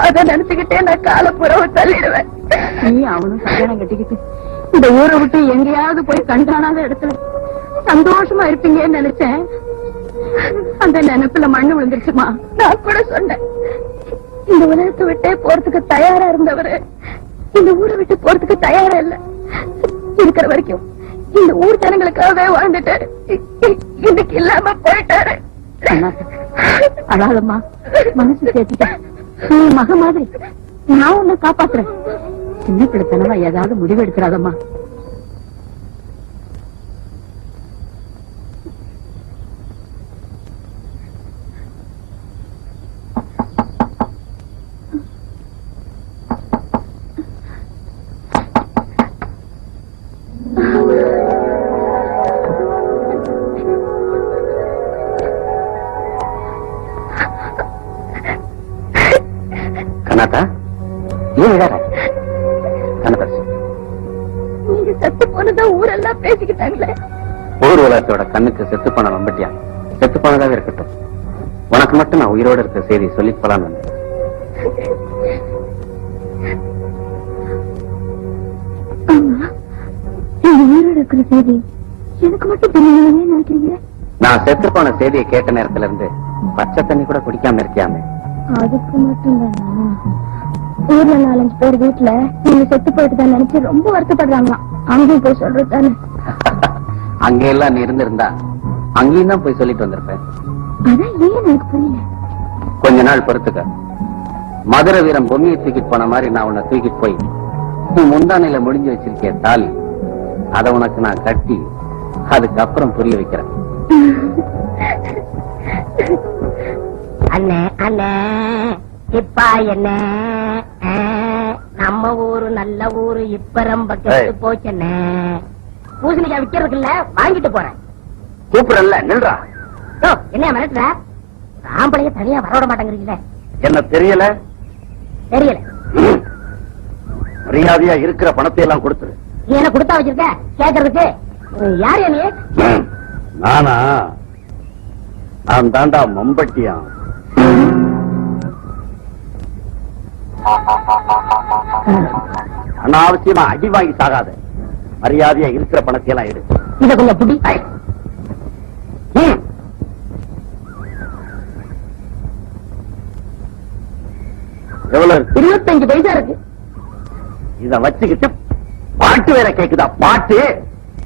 அத நினைச்சுக்கிட்டே நான் காலப்புறவை தள்ளிடுவேன். நீ அவனும் கல்யாணம் கட்டிக்கிட்டு இந்த ஊரை விட்டு எங்கேயாவது போய் கண்டானாத இடத்துல சந்தோஷமா இருப்பீங்கன்னு நினைச்சேன். அந்த நினைப்புல மண்ணு விழுந்துருச்சுமா. நான் கூட சொன்னேன், இந்த உலகத்தை விட்டே போறதுக்கு தயாரா இருந்தவரு இந்த ஊரை விட்டு போறதுக்கு தயாரா இல்ல. இருக்கிற வரைக்கும் இந்த ஊர் ஜனங்களுக்காகவே வாழ்ந்துட்டாரு. இன்னைக்கு இல்லாம போயிட்டாரு. அழாதம்மா, மனசு சேர்த்துட்டேன். நீ மக மாதிரி நான் உன்னை காப்பாத்துறேன். சின்ன பிள்ளைத்தனமா ஏதாவது முடிவு எடுக்கிறாதம்மா. கண்ணாத்தா ஏன் விடாத? நீங்க செத்து போனதா ஊரெல்லாம் பேசிக்கிட்டாங்களே. ஊர் உலகத்தோட கண்ணுக்கு செத்து போன வம்பட்டியா செத்து போனதாவே இருக்கட்டும். உனக்கு மட்டும் நான் உயிரோட இருக்க செய்தி சொல்லிட்டு போலான்னு வந்தேன். ஆமா, நீங்க உயிரோட இருக்கிற செய்தி எனக்கு மட்டும் தெரியலையே நினைக்கிறீங்க? நான் செத்து போன செய்தியை கேட்ட நேரத்துல இருந்து பச்சை தண்ணி கூட குடிக்காம இருக்கியாமே. அதுக்கு மட்டும் தானா? ஊர்ல 4-5 பேர் வீட்டுல நீங்க செத்து போயிட்டு தான் நினைச்சு ரொம்ப வருத்தப்படுறாங்களாம். அங்கேயும் போய் சொல்றது தானே? அங்க எல்லாம் நீ இருந்திருந்தா அங்கேயும் தான் போய் சொல்லிட்டு வந்திருப்பேன். அதான் ஏன் எனக்கு புரியல. கொஞ்ச நாள் பொறுத்துக்க. மதுரை வீரம் பொம்மியை தூக்கிட்டு போன மாதிரி நான் உன்னை தூக்கிட்டு போய் நீ முந்தானையில முடிஞ்சு வச்சிருக்கிய தாலி அத உனக்கு நான் கட்டி அதுக்கப்புறம் புரிய வைக்கிறேன். அண்ணே அண்ணே இப்பா என்ன நம்ம ஊரு நல்ல ஊரு இப்ப ரொம்ப கெட்டு போச்சண்ணே. பூசணிக்காய் விக்கிறதுக்குல்ல வாங்கிட்டு போறேன். கூப்பிடல நில்றா. என்ன மிரட்டுற? ஆம்பளைய தனியா வரவிட மாட்டேங்கிறீங்களே. என்ன தெரியல? தெரியல. மரியாதையா இருக்கிற பணத்தை எல்லாம் கொடுத்துரு. நீ என்ன கொடுத்தா வச்சிருக்க கேட்கறதுக்கு? யாரு நீ? நானா? நான் தாண்டா மம்பட்டியா. அனாவசியமா அடி வாங்கி சாகாத. மரியாதையா இருக்கிற பணத்தை எல்லாம் எடு. இத கொஞ்சம் புடி. எவ்வளவு இருக்கு? 25 பைசா இருக்கு. இத வச்சுக்கிட்டு பாட்டு வேற கேக்குதா? பாட்டு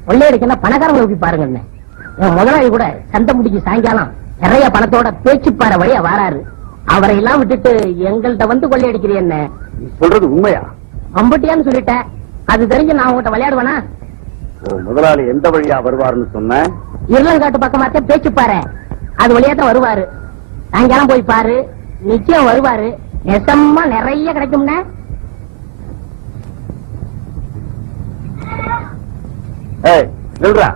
கொள்ளையடிக்கல பணக்காரங்களை எப்படி பாருங்க. என் முதலாளி கூட சந்தை முடிக்கு சாயங்காலம் நிறைய பணத்தோட பேச்சு பாற வழியா வராரு. அவரை எல்லாம் விட்டுட்டு எங்கள்கிட்ட வந்து கொள்ளையடிக்கிறீ என்ன? நீ சொல்றது உண்மையா? அம்பட்டியான்னு சொல்லிட்டேன். அது தெரிஞ்சு நான் உங்ககிட்ட விளையாடுவேனா? முதலாளி எந்த வழியா வருவாருன்னு சொன்ன? இருளங்காட்டு பக்கமாத்தே பேச்சு பாரு. அது வழியா தான் வருவாரு. சாயங்காலம் போய் பாரு, நிச்சயம் வருவாரு. நெசமா நிறைய கிடைக்கும்னா. நில்றா,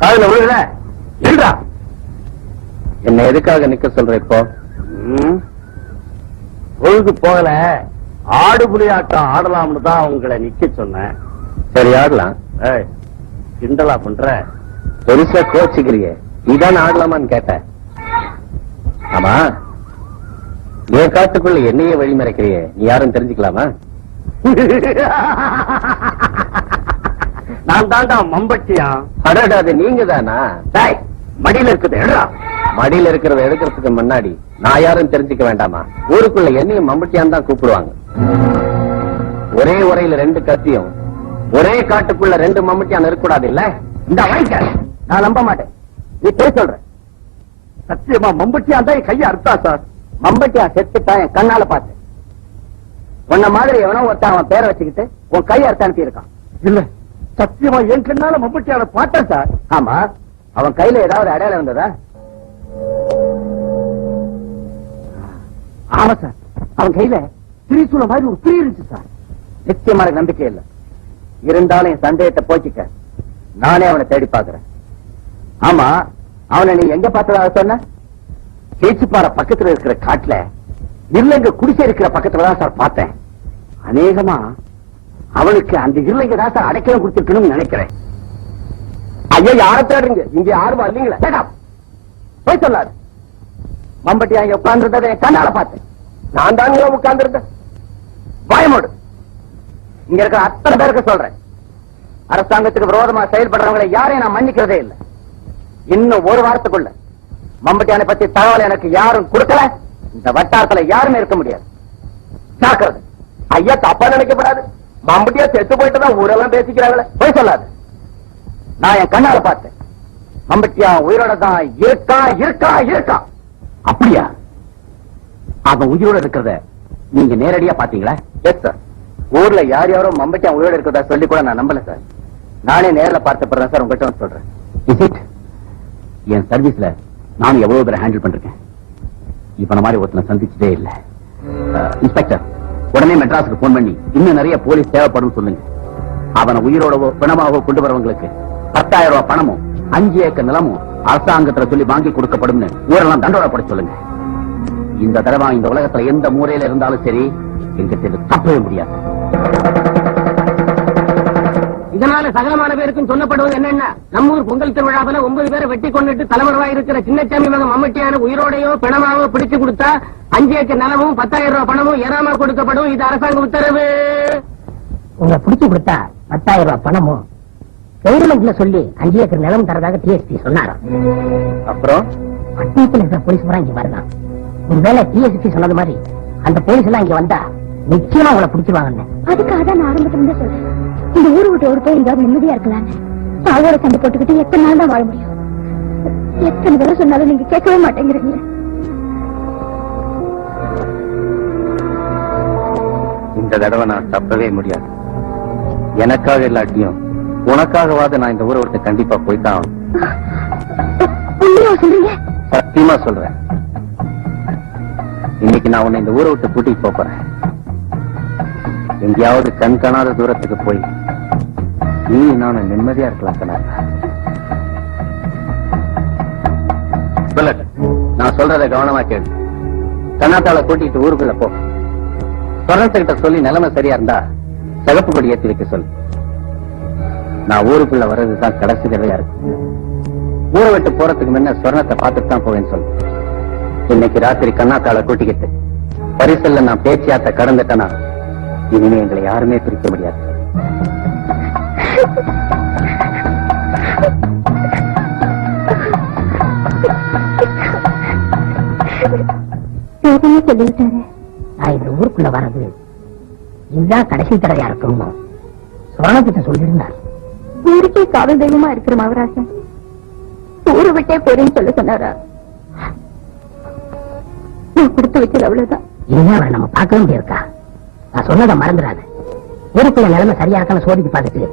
காதுல விழுகல, நில்றா. என்ன எதுக்காக நிக்க சொல்ற இப்போ? பொழுது போகல, ஆடு புலி ஆட்டம் ஆடலாம்னு தான் உங்களை நிக்க சொன்னேன். சரி ஆடலாம். கிண்டலா பண்ற? பெருசா கோச்சிக்கிறியே, இதான் ஆடலாமான்னு கேட்ட. ஆமா, என் காட்டுக்குள்ள என்னையே வழிமறைக்கிறியே, நீ யாரும் தெரிஞ்சுக்கலாமா? நான் தாண்டா மம்பட்டியா. அடாடாது நீங்க தானா? மடியில இருக்குது எடுறா. மடியில இருக்கிறத எடுக்கிறதுக்கு முன்னாடி நான் யாரும் தெரிஞ்சுக்க வேண்டாமா? ஊருக்குள்ள என்னையும் மம்பட்டியான் தான் கூப்பிடுவாங்க. ஒரே உரையில 2 கத்தியும், ஒரே காட்டுக்குள்ள 2 மம்பட்டியான் இருக்கக்கூடாது இல்ல? இந்த வாய்க்க நான் நம்ப மாட்டேன். நீ பேச சொல்ற? சத்தியமா மம்பட்டியான் தான் என் கையை அறுத்தா சார். மம்பட்டியா செத்துட்டான், என் கண்ணால பார்த்தேன். உன்ன மாதிரி எவனோ ஒருத்தன் அவன் பேரை வச்சுக்கிட்டு உன் கையை அறுத்து அனுப்பி இருக்கான். இல்ல சத்தியமா என் கண்ணால மம்பட்டியால பார்த்தேன் சார். ஆமா, அவன் கையில ஏதாவது அடையாளம் இருந்ததா? ஆமா சார், அவன் கையில திரிசூல மாதிரி ஒரு திரி இருந்துச்சு சார். நிச்சயமான நம்பிக்கை இல்ல, இருந்தாலும் என் சந்தேகத்தை போக்கிக்க நானே அவனை தேடி பாக்குறேன். ஆமா, அவனை நீ எங்க பார்த்ததாக சொன்ன? கேச்சிப்பாறை பக்கத்துல இருக்கிற காட்டுல இருளங்க குடிசை இருக்கிற பக்கத்துல தான் சார் பார்த்தேன். அநேகமா அவனுக்கு அந்த இருளங்க தான் சார் அடைக்கலம் கொடுத்திருக்கணும்னு நினைக்கிறேன். ஐயோ, யாரை தேடுறீங்க? இங்க யாரும் இல்லீங்களா? போய் சொல்லாரு. மம்பட்டி அங்க உட்கார்ந்துருந்ததை என் கண்ணால பார்த்தேன். நான் தாங்க உட்கார்ந்துருந்தேன். பயமோடு இங்க இருக்கிற அத்தனை பேருக்கு சொல்றேன், அரசாங்கத்துக்கு விரோதமா செயல்படுறவங்களை யாரையும் நான் மன்னிக்கிறதே இல்லை. இன்னும் ஒரு வாரத்துக்குள்ள மம்பட்டியானை பத்தி தகவல் எனக்கு யாரும் கொடுக்கல, இந்த வட்டாரத்துல யாருமே இருக்க முடியாது. ஜாக்கிரதை. ஐயா தப்பா நினைக்கப்படாது. மம்பட்டியா செத்து போயிட்டு தான் ஊரெல்லாம் பேசிக்கிறாங்களே. போய் சொல்லாது. நான் என் கண்ணால பார்த்தேன். மம்பட்டியா உயிரோட தான் இருக்கா இருக்கா இருக்கா. அப்படியா? அவன் உயிரோட இருக்கிறத நீங்க நேரடியா பாத்தீங்களா? Yes sir. ஊர்ல யார் யாரோ மம்பட்டியா உயிரோட இருக்கிறதா சொல்லி கூட நான் நம்பல சார். நானே நேர்ல பார்த்த சார் உங்ககிட்ட வந்து சொல்றேன். என் சர்வீஸ்ல நான் எவ்வளவு பேரை ஹேண்டில் பண்றேன். இப்ப மாதிரி ஒருத்தனை சந்திச்சதே இல்ல. இன்ஸ்பெக்டர், உடனே மெட்ராஸுக்கு போன் பண்ணி இன்னும் நிறைய போலீஸ் தேவைப்படும் சொல்லுங்க. அவனை உயிரோடவோ பிணமாகவோ கொண்டு வரவங்களுக்கு 10,000 ரூபாய் பணமும் 5 ஏக்கர் நிலமும் அரசாங்கத்துல சொல்லி வாங்கி கொடுக்கப்படும் ஊரெல்லாம் தண்டோடப்பட சொல்லுங்க. இந்த தடவை இந்த உலகத்துல எந்த மூலையில இருந்தாலும் சரி, எங்க தப்பவே முடியாது. இதனால சகலமான பேருக்கும் சொல்லப்படுவது என்னன்னா, நம்ம ஊர் பொங்கல் திருவிழாவில் 9 பேரை வெட்டி கொண்டுட்டு தலைவராக இருக்கிற சின்னச்சாமி மகன் மம்மட்டியான உயிரோடையோ பிணமாவோ பிடிச்சு கொடுத்தா 5 ஏக்கர் நிலமும் 10,000 ரூபாய் பணமும் ஏறாம கொடுக்கப்படும். இது அரசாங்க உத்தரவு. உங்களை பிடிச்சு கொடுத்தா 10,000 ரூபாய் பணமும் கவர்மெண்ட்ல சொல்லி 5 ஏக்கர் நிலம் தரதாக டிஎஸ்பி சொன்னாராம். அப்புறம் பட்டணத்தில் இருக்கிற போலீஸ் பூரா இங்க வரலாம். ஒருவேளை டிஎஸ்பி சொன்னது மாதிரி அந்த போலீஸ் எல்லாம் இங்க வந்தா நிச்சயமா உங்களை பிடிச்சிருவாங்க. அதுக்காக தான் நான் ஆரம்பத்துல சொல்றேன், இந்த ஊரு விட்டு ஒரு போய் எங்காவது நிம்மதியா இருக்கலாம். சாவோட சண்டை போட்டுக்கிட்டு எத்தனை நாள் தான் வாழ முடியும்? எத்தனை தடவை சொன்னாலும் நீங்க கேட்கவே மாட்டேங்கிறீங்க. இந்த தடவை நான் தப்பவே முடியாது. எனக்காக இல்லாட்டியும் உனக்காகவாத நான் இந்த ஊரை விட்டு கண்டிப்பா போய்தான். சொல்றீங்க? சத்தியமா சொல்றேன். இன்னைக்கு நான் உன்னை இந்த ஊரை விட்டு கூட்டிட்டு போறேன். எங்கேயாவது கண் காணாத தூரத்துக்கு போய் நீ நானும் நிம்மதியா இருக்கலாம். நான் சொல்றத கவனமா கேளு. கண்ணாத்தால கூட்டிட்டு ஊருக்குள்ள போ. சொர்ணத்துக்கிட்ட சொல்லி நிலைமை சரியா இருந்தா சிகப்பு கொடி ஏற்றி வைக்க சொல்லு. நான் ஊருக்குள்ள வர்றதுதான் கடைசி தடவையா இருக்கு. ஊரை விட்டு போறதுக்கு முன்ன சொர்ணத்தை பார்த்துட்டு தான் போவேன்னு சொல்லு. இன்னைக்கு ராத்திரி கண்ணாத்தால கூட்டிக்கிட்டு பரிசல்ல நான் பேச்சியாத்த கடந்துட்டேனா இனிமே எங்களை யாருமே பிரிக்க முடியாது. சொல்லிவிட்டாரு. நான் இந்த ஊருக்குள்ள வர்றது இதுதான் கடைசி தடவையா இருக்கும் சோழத்திட்ட சொல்லியிருந்தார். ஊருக்கே காவல் தெய்வமா இருக்கிற மகராசன் ஊரை விட்டே போறேன்னு சொல்ல சொன்னாரா? நான் கொடுத்து வச்சது அவ்வளவுதான். இனிமே அவரை நம்ம பார்க்க முடியிருக்கா? நான் சொன்னதை மறந்துடாது. ஊருக்குள்ள நிலைமை சரியா இருக்கான்னு சோதிச்சு பார்த்துட்டு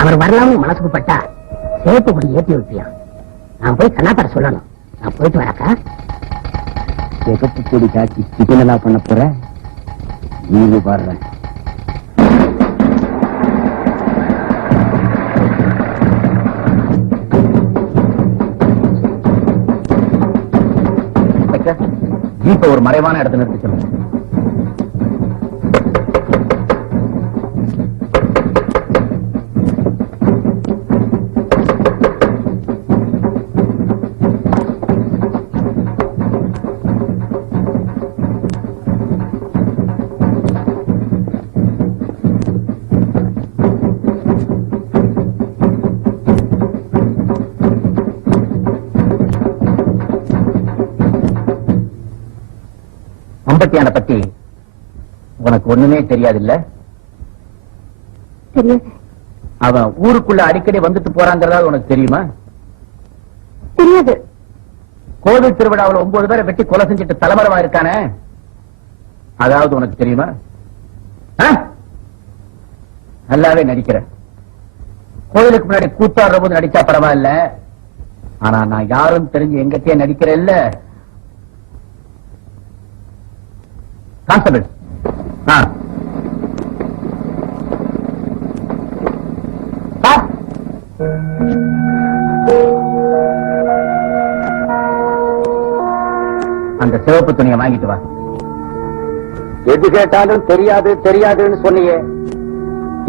அவர் வரலாம்னு மனசுக்கு பட்டா சேப்பு கொடி ஏற்றி வைப்பியான். நான் போய் கண்ணாத்தார சொல்லணும். நான் போயிட்டு வரக்கா. சிகப்பு பொடி காய்ச்சி சிக்கனலா பண்ண போற நீங்க பாடுறேன். ஜீப்பை ஒரு மறைவான இடத்துல நிறுத்தி சொல்லுங்க. மம்பட்டியான பத்தி உனக்கு ஒண்ணுமே தெரியாது இல்ல? தெரியாது. அவன் ஊருக்குள்ள அடிக்கடி வந்துட்டு போறாங்கிறதா உனக்கு தெரியுமா? தெரியாது. கோவில் திருவிழாவில் 9 பேரை வெட்டி கொலை செஞ்சுட்டு தலைமறைவா இருக்கானே, அதாவது உனக்கு தெரியுமா? நல்லாவே நடிக்கிற. கோவிலுக்கு முன்னாடி கூத்தாடுற போது நடிச்சா பரவாயில்ல, ஆனா நான் யாரும் தெரிஞ்சு எங்கிட்டே நடிக்கிறேன் இல்ல. கான்ஸ்டபிள், அந்த சிவப்பு துணியை வாங்கிட்டு வா. எது கேட்டாலும் தெரியாது தெரியாதுன்னு சொன்னியே,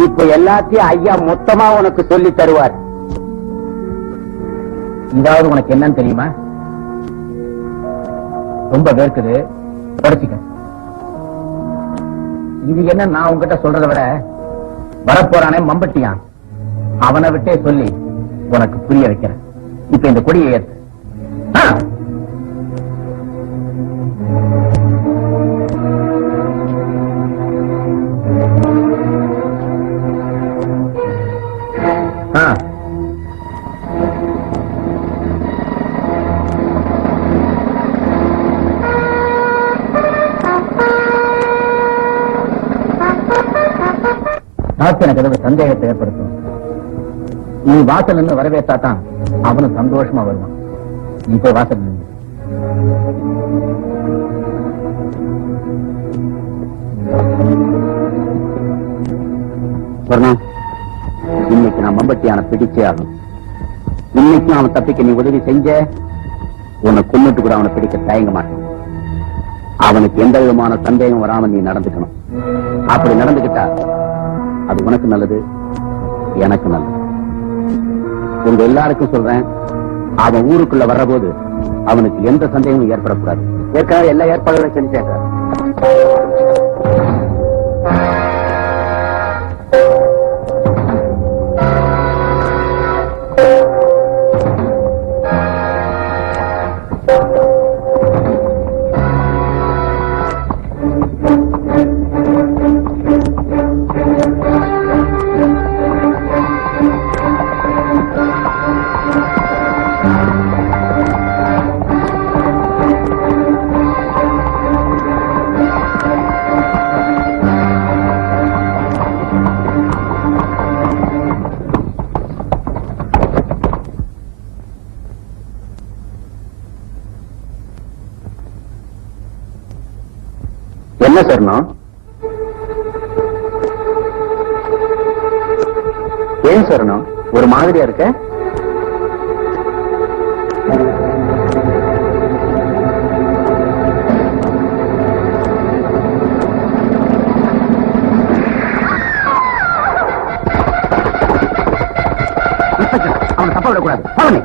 இப்ப எல்லாத்தையும் ஐயா மொத்தமா உனக்கு சொல்லி தருவார். இதாவது உனக்கு என்னன்னு தெரியுமா? ரொம்ப வேர்க்குது, படிச்சுக்க. இது என்ன நான் உங்ககிட்ட சொல்றதை விட வரப்போறானே மம்பட்டியான், அவனை விட்டே சொல்லி உனக்கு புரிய வைக்கிறேன். இப்ப இந்த கொடியை ஏத்து. எனக்கு ஏதாவது சந்தேகத்தை ஏற்படுத்தும். நீ வாசல் நின்று வரவேற்றாதான் அவனும் சந்தோஷமா வருவான். நீ போய் வாசல் நின்று. இன்னைக்கு நான் மம்பட்டியான பிடிச்சே ஆகும். இன்னைக்கு அவன் தப்பிக்க நீ உதவி செஞ்ச, உன்னை கொன்னுட்டு கூட அவனை பிடிக்க தயங்க மாட்டேன். அவனுக்கு எந்த விதமான சந்தேகம் வராம நீ நடந்துக்கணும். அப்படி நடந்துகிட்டா அது உனக்கு நல்லது, எனக்கு நல்லது. உங்க எல்லாருக்கும் சொல்றேன், அவன் ஊருக்குள்ள வர்ற போது அவனுக்கு எந்த சந்தேகமும் ஏற்படக்கூடாது. ஏற்கனவே எல்லா ஏற்பாடுகளும் செஞ்சேன். என்ன சொன்னோம்? ஏன் சொன்னோம் ஒரு மாதிரியா இருக்க? அவனை தப்ப விடக்கூடாது. அவனை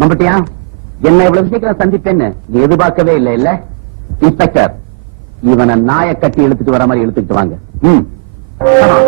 மம்பட்டியா, என்ன இவ்வளவு சீக்கிரம் சந்திப்பேன்னு நீ எதிர்பார்க்கவே இல்லை இல்ல? இன்ஸ்பெக்டர், இவனை நாயை கட்டி இழுத்துட்டு வர மாதிரி இழுத்துட்டு வாங்க. ம். Come on.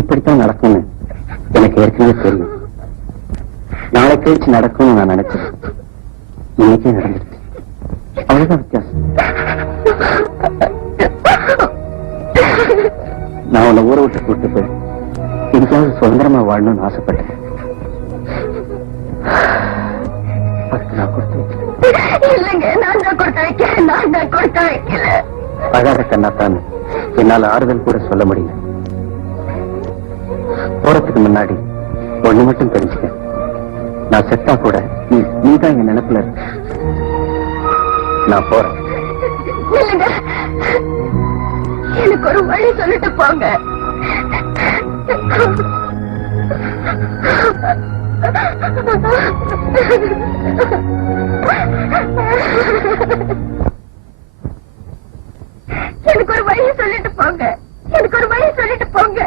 இப்படித்தான் நடக்கும்னு எனக்கு ஏற்கனவே தெரியும். நாளை கழிச்சு நடக்கும்னு நான் நினைச்சேன். இன்னைக்கே நடந்துருச்சு. அவ்வளவுதான் வித்தியாசம். நான் உன்னை ஊரை விட்டு கூட்டு போய் எங்கேயாவது சுதந்திரமா வாழணும்னு ஆசைப்பட்டேன். அதுக்கு நான் கொடுத்து இல்லைங்க, நான் தான் கொடுத்து வைக்கிறேன். நான் தான் கொடுத்து வைக்கல. அழாத கண்ணாத்தான் என்னால ஆறுதல் கூட சொல்ல முடியல. போறதுக்கு முன்னாடி ஒண்ணு மட்டும் தெரிஞ்சுக்க, நான் செத்தா கூட நீதான் என் நினைப்புல இருக்க. நான் போறேன். இல்லைங்க, எனக்கு ஒரு வழி சொல்லிட்டு போங்க. எனக்கு ஒரு வழி சொல்லிட்டு போங்க. எனக்கு ஒரு வழி சொல்லிட்டு போங்க.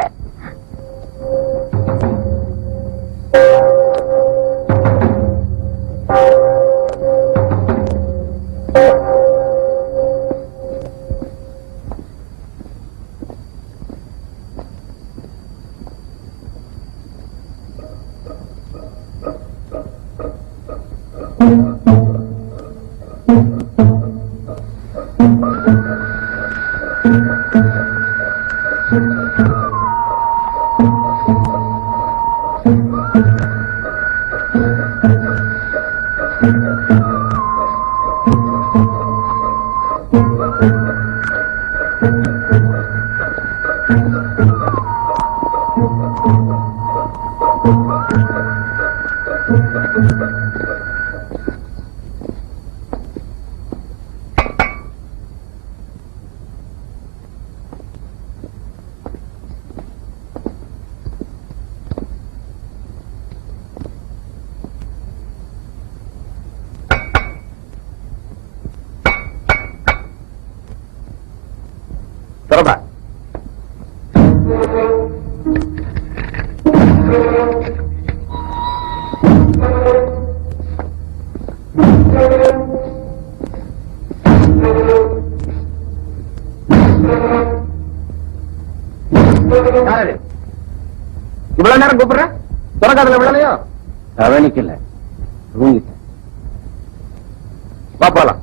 தொடர்பா இவ்வளவு நேரம் கூப்பிடுற, தொடக்காதுல விடலையோ? கவனிக்கல, தூங்கிட்டேன். வா போலாம்.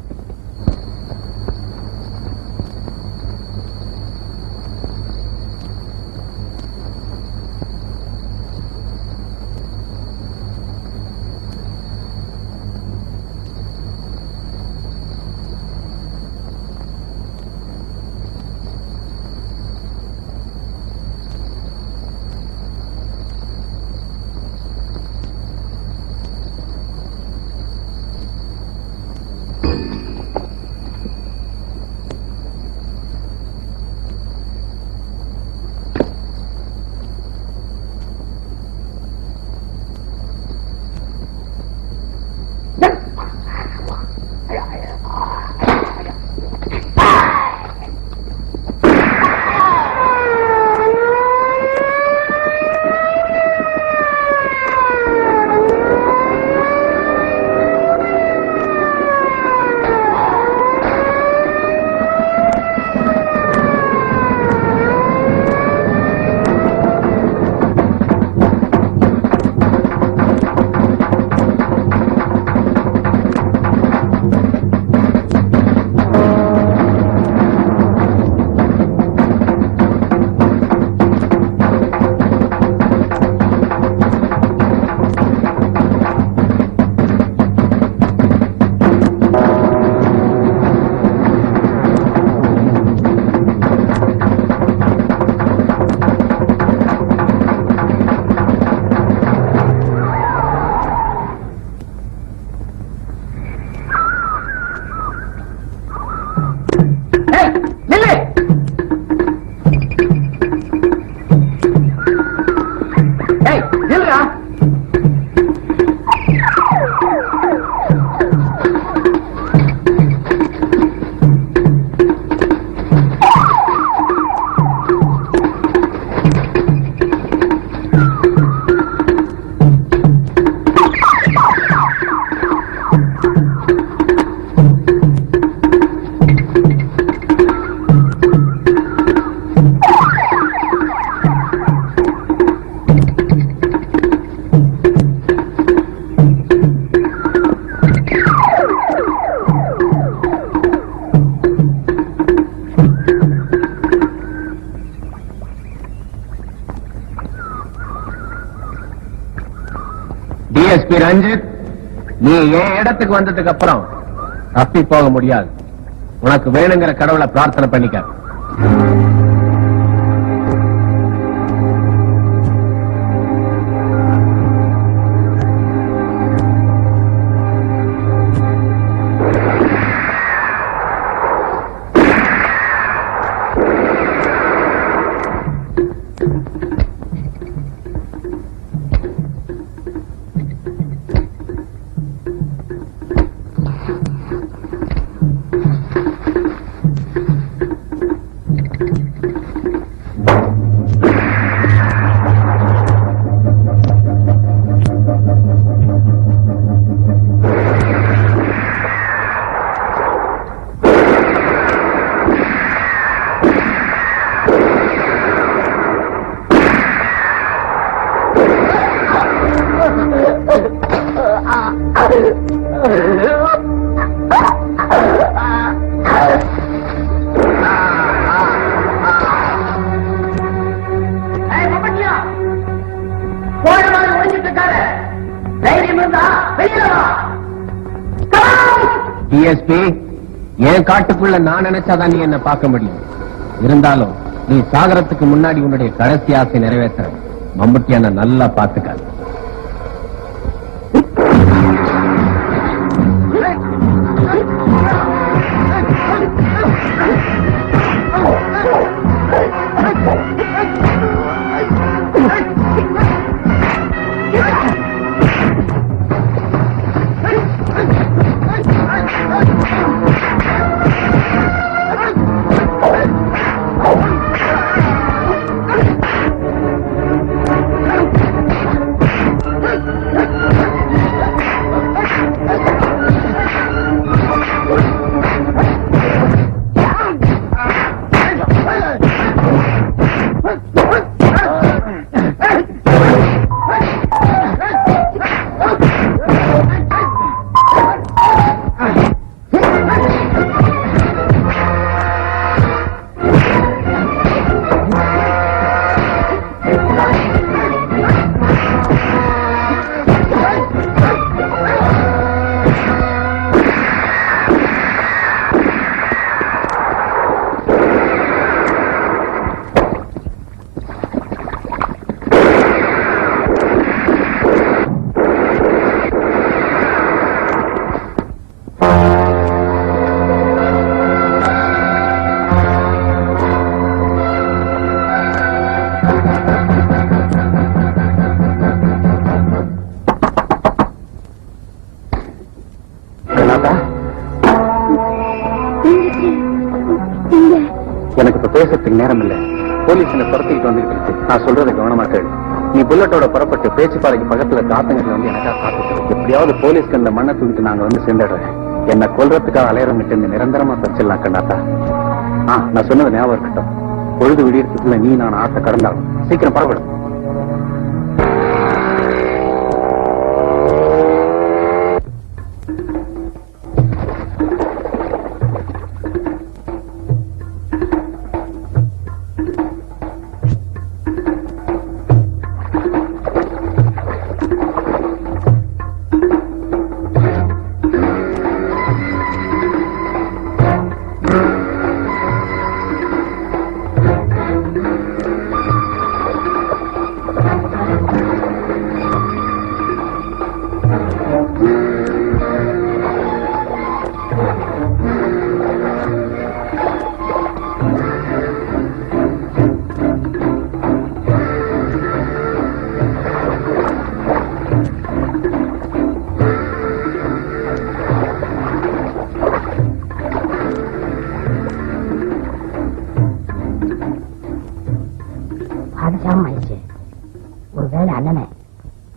இல்லடா. டிஎஸ்பி ரஞ்சித், நீ என் இடத்துக்கு வந்ததுக்கு அப்புறம் தப்பி போக முடியாது. உனக்கு வேணுங்கிற கடவுளை பிரார்த்தனை பண்ணிக்க. டிஎஸ்பி, என் காட்டுக்குள்ள நான் நினைச்சாதான் நீ என்ன பார்க்க முடியும். இருந்தாலும் நீ சாகரத்துக்கு முன்னாடி உன்னுடைய கடைசி ஆசை நிறைவேற்ற மம்புட்டியான நல்லா பாத்துக்க. எனக்கு இப்ப பேசுறதுக்கு நேரம் இல்ல. போலீஸ் என்ன துரத்திக்கிட்டு வந்துட்டு இருக்கு. நான் சொல்றதை கவனமா கேளு. நீ புல்லட்டோட புறப்பட்டு பேச்சுப்பாறைக்கு பக்கத்துல காத்தங்கத்துல வந்து எனக்கா காத்துட்டு எப்படியாவது போலீஸ்க்கு அந்த மண்ணை தூக்கிட்டு நாங்க வந்து சேர்ந்துடுறேன். என்ன கொல்றதுக்காக அலையறவங்கிட்ட இருந்து நிரந்தரமா பறிச்சிடலாம் கண்டாத்தா. நான் சொன்னது ஞாபகம் இருக்கட்டும். பொழுது விடியறதுக்குள்ள நீ நான் ஆசை கடந்தாலும் சீக்கிரம் பரவடும்.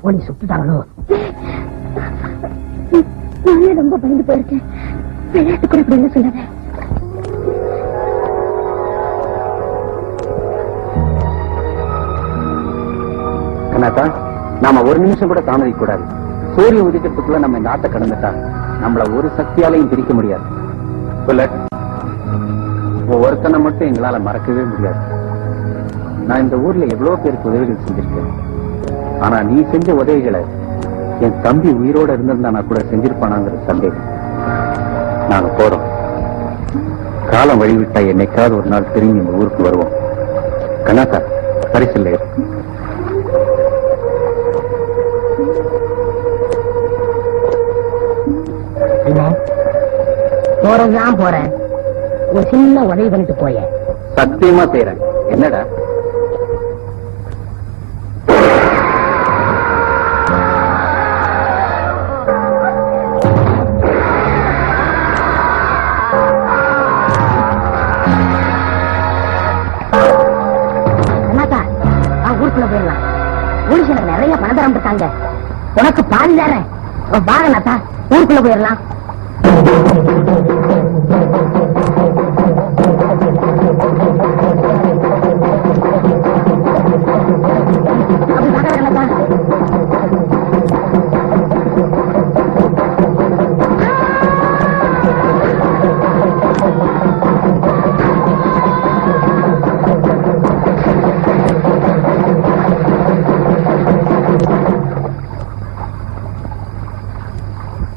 போலீஸ் சுட்டுட்டாங்களோ? நானே ரொம்ப பயந்து போயிருக்கேன். விளையாட்டு கூட இப்படி என்ன சொல்லாத. கண்ணாத்தா, நாம ஒரு நிமிஷம் கூட தாமதிக்க கூடாது. சூரியன் உதிக்கிறதுக்குள்ள நம்ம இந்த ஆட்டை கடந்துட்டா நம்மள ஒரு சக்தியாலையும் பிரிக்க முடியாது. புல்லட், ஒருத்தனை மட்டும் எங்களால மறக்கவே முடியாது. நான் இந்த ஊர்ல எவ்வளவு பேருக்கு உதவிகள் செஞ்சிருக்கேன். ஆனா நீ செஞ்ச உதவிகளை என் தம்பி உயிரோட இருந்திருந்தா நான் கூட செஞ்சிருப்பானாங்கிற சந்தேகம். நாங்க போறோம். காலம் வழிவிட்டா என்னைக்காவது ஒரு நாள் திரும்பி இந்த ஊருக்கு வருவோம். கண்ணாத்தா, பரிசில்லை. போறதுதான் போறேன். ஒரு சின்ன உதவி பண்ணிட்டு போய. சத்தியமா செய்யறேன். என்னடா? ஊருக்குள்ள போயிடலாம். போலீஸ் எனக்கு நிறைய பணம் தரம் இருக்காங்க. உனக்கு பாதி தரேன். வாங்கண்ணாத்தா, ஊருக்குள்ள போயிடலாம்.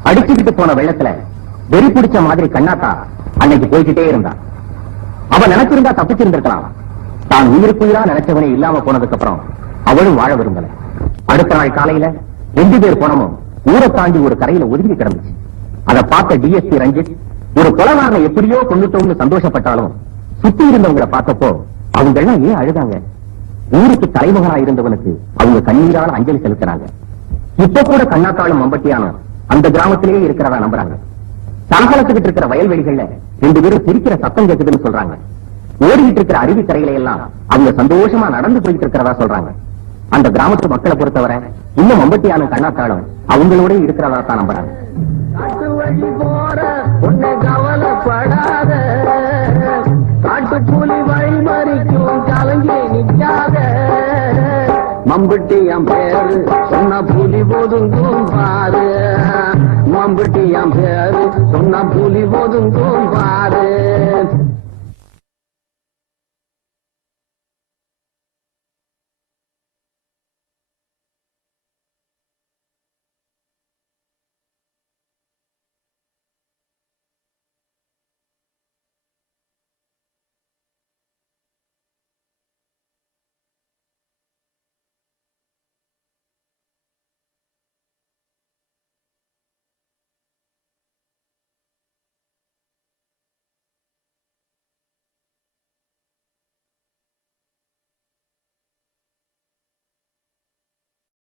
அடிச்சுக்கிட்டு போன வெள்ளத்துல வெறி பிடிச்ச மாதிரி கண்ணாத்தா அன்னைக்கு போய்கிட்டே இருந்தான். அவன் நினைச்சிருந்தா தப்பிச்சிருந்திருக்கலாம். தான் உயிருக்குயிரா நினைச்சவனே இல்லாம போனதுக்கு அப்புறம் அவளும் வாழ விரும்பல. அடுத்த நாள் காலையில 2 பேர் பணமும் ஊரை தாண்டி ஒரு கரையில ஒதுங்கி கிடந்துச்சு. அதை பார்த்த டிஎஸ்பி ரஞ்சித் ஒரு கொலைகாரனை எப்படியோ கொண்டுட்டோம்னு சந்தோஷப்பட்டாலும் சுத்தி இருந்தவங்களை பார்த்தப்போ அவங்க எல்லாம் ஏன் அழுதாங்க? ஊருக்கு தலைமகனா இருந்தவனுக்கு அவங்க கண்ணீரால அஞ்சலி செலுத்தினாங்க. இப்ப கூட கண்ணாத்தாளும் மம்பட்டியானும் அந்த கிராமத்திலேயே இருக்கிறதா நம்புறாங்க. தலகலத்துக்கிட்டு இருக்கிற வயல்வெளிகள்ல 2 பேரும் சிரிக்கிற சத்தம் கேட்குதுன்னு சொல்றாங்க. ஓடிக்கிட்டு இருக்கிற அருவி கரைகளை எல்லாம் அவங்க சந்தோஷமா நடந்து போயிட்டு இருக்கிறதா சொல்றாங்க. அந்த கிராமத்து மக்களை பொறுத்தவரை இன்னும் மம்பட்டியானும் கண்ணாத்தாளும் அவங்களோட இருக்கிறதா தான் நம்புறாங்க. காட்டு வழி போற உன்னை கவலைப்படாத, காட்டு புலி வழி மறிக்கும் கலங்கி நிற்காத. மம்பட்டி என் பேரு சொன்ன புலி ஒதுங்கும் பாரு. மம்பட்டி என் பேரு சொன்ன புலி ஒதுங்கும் பாரு.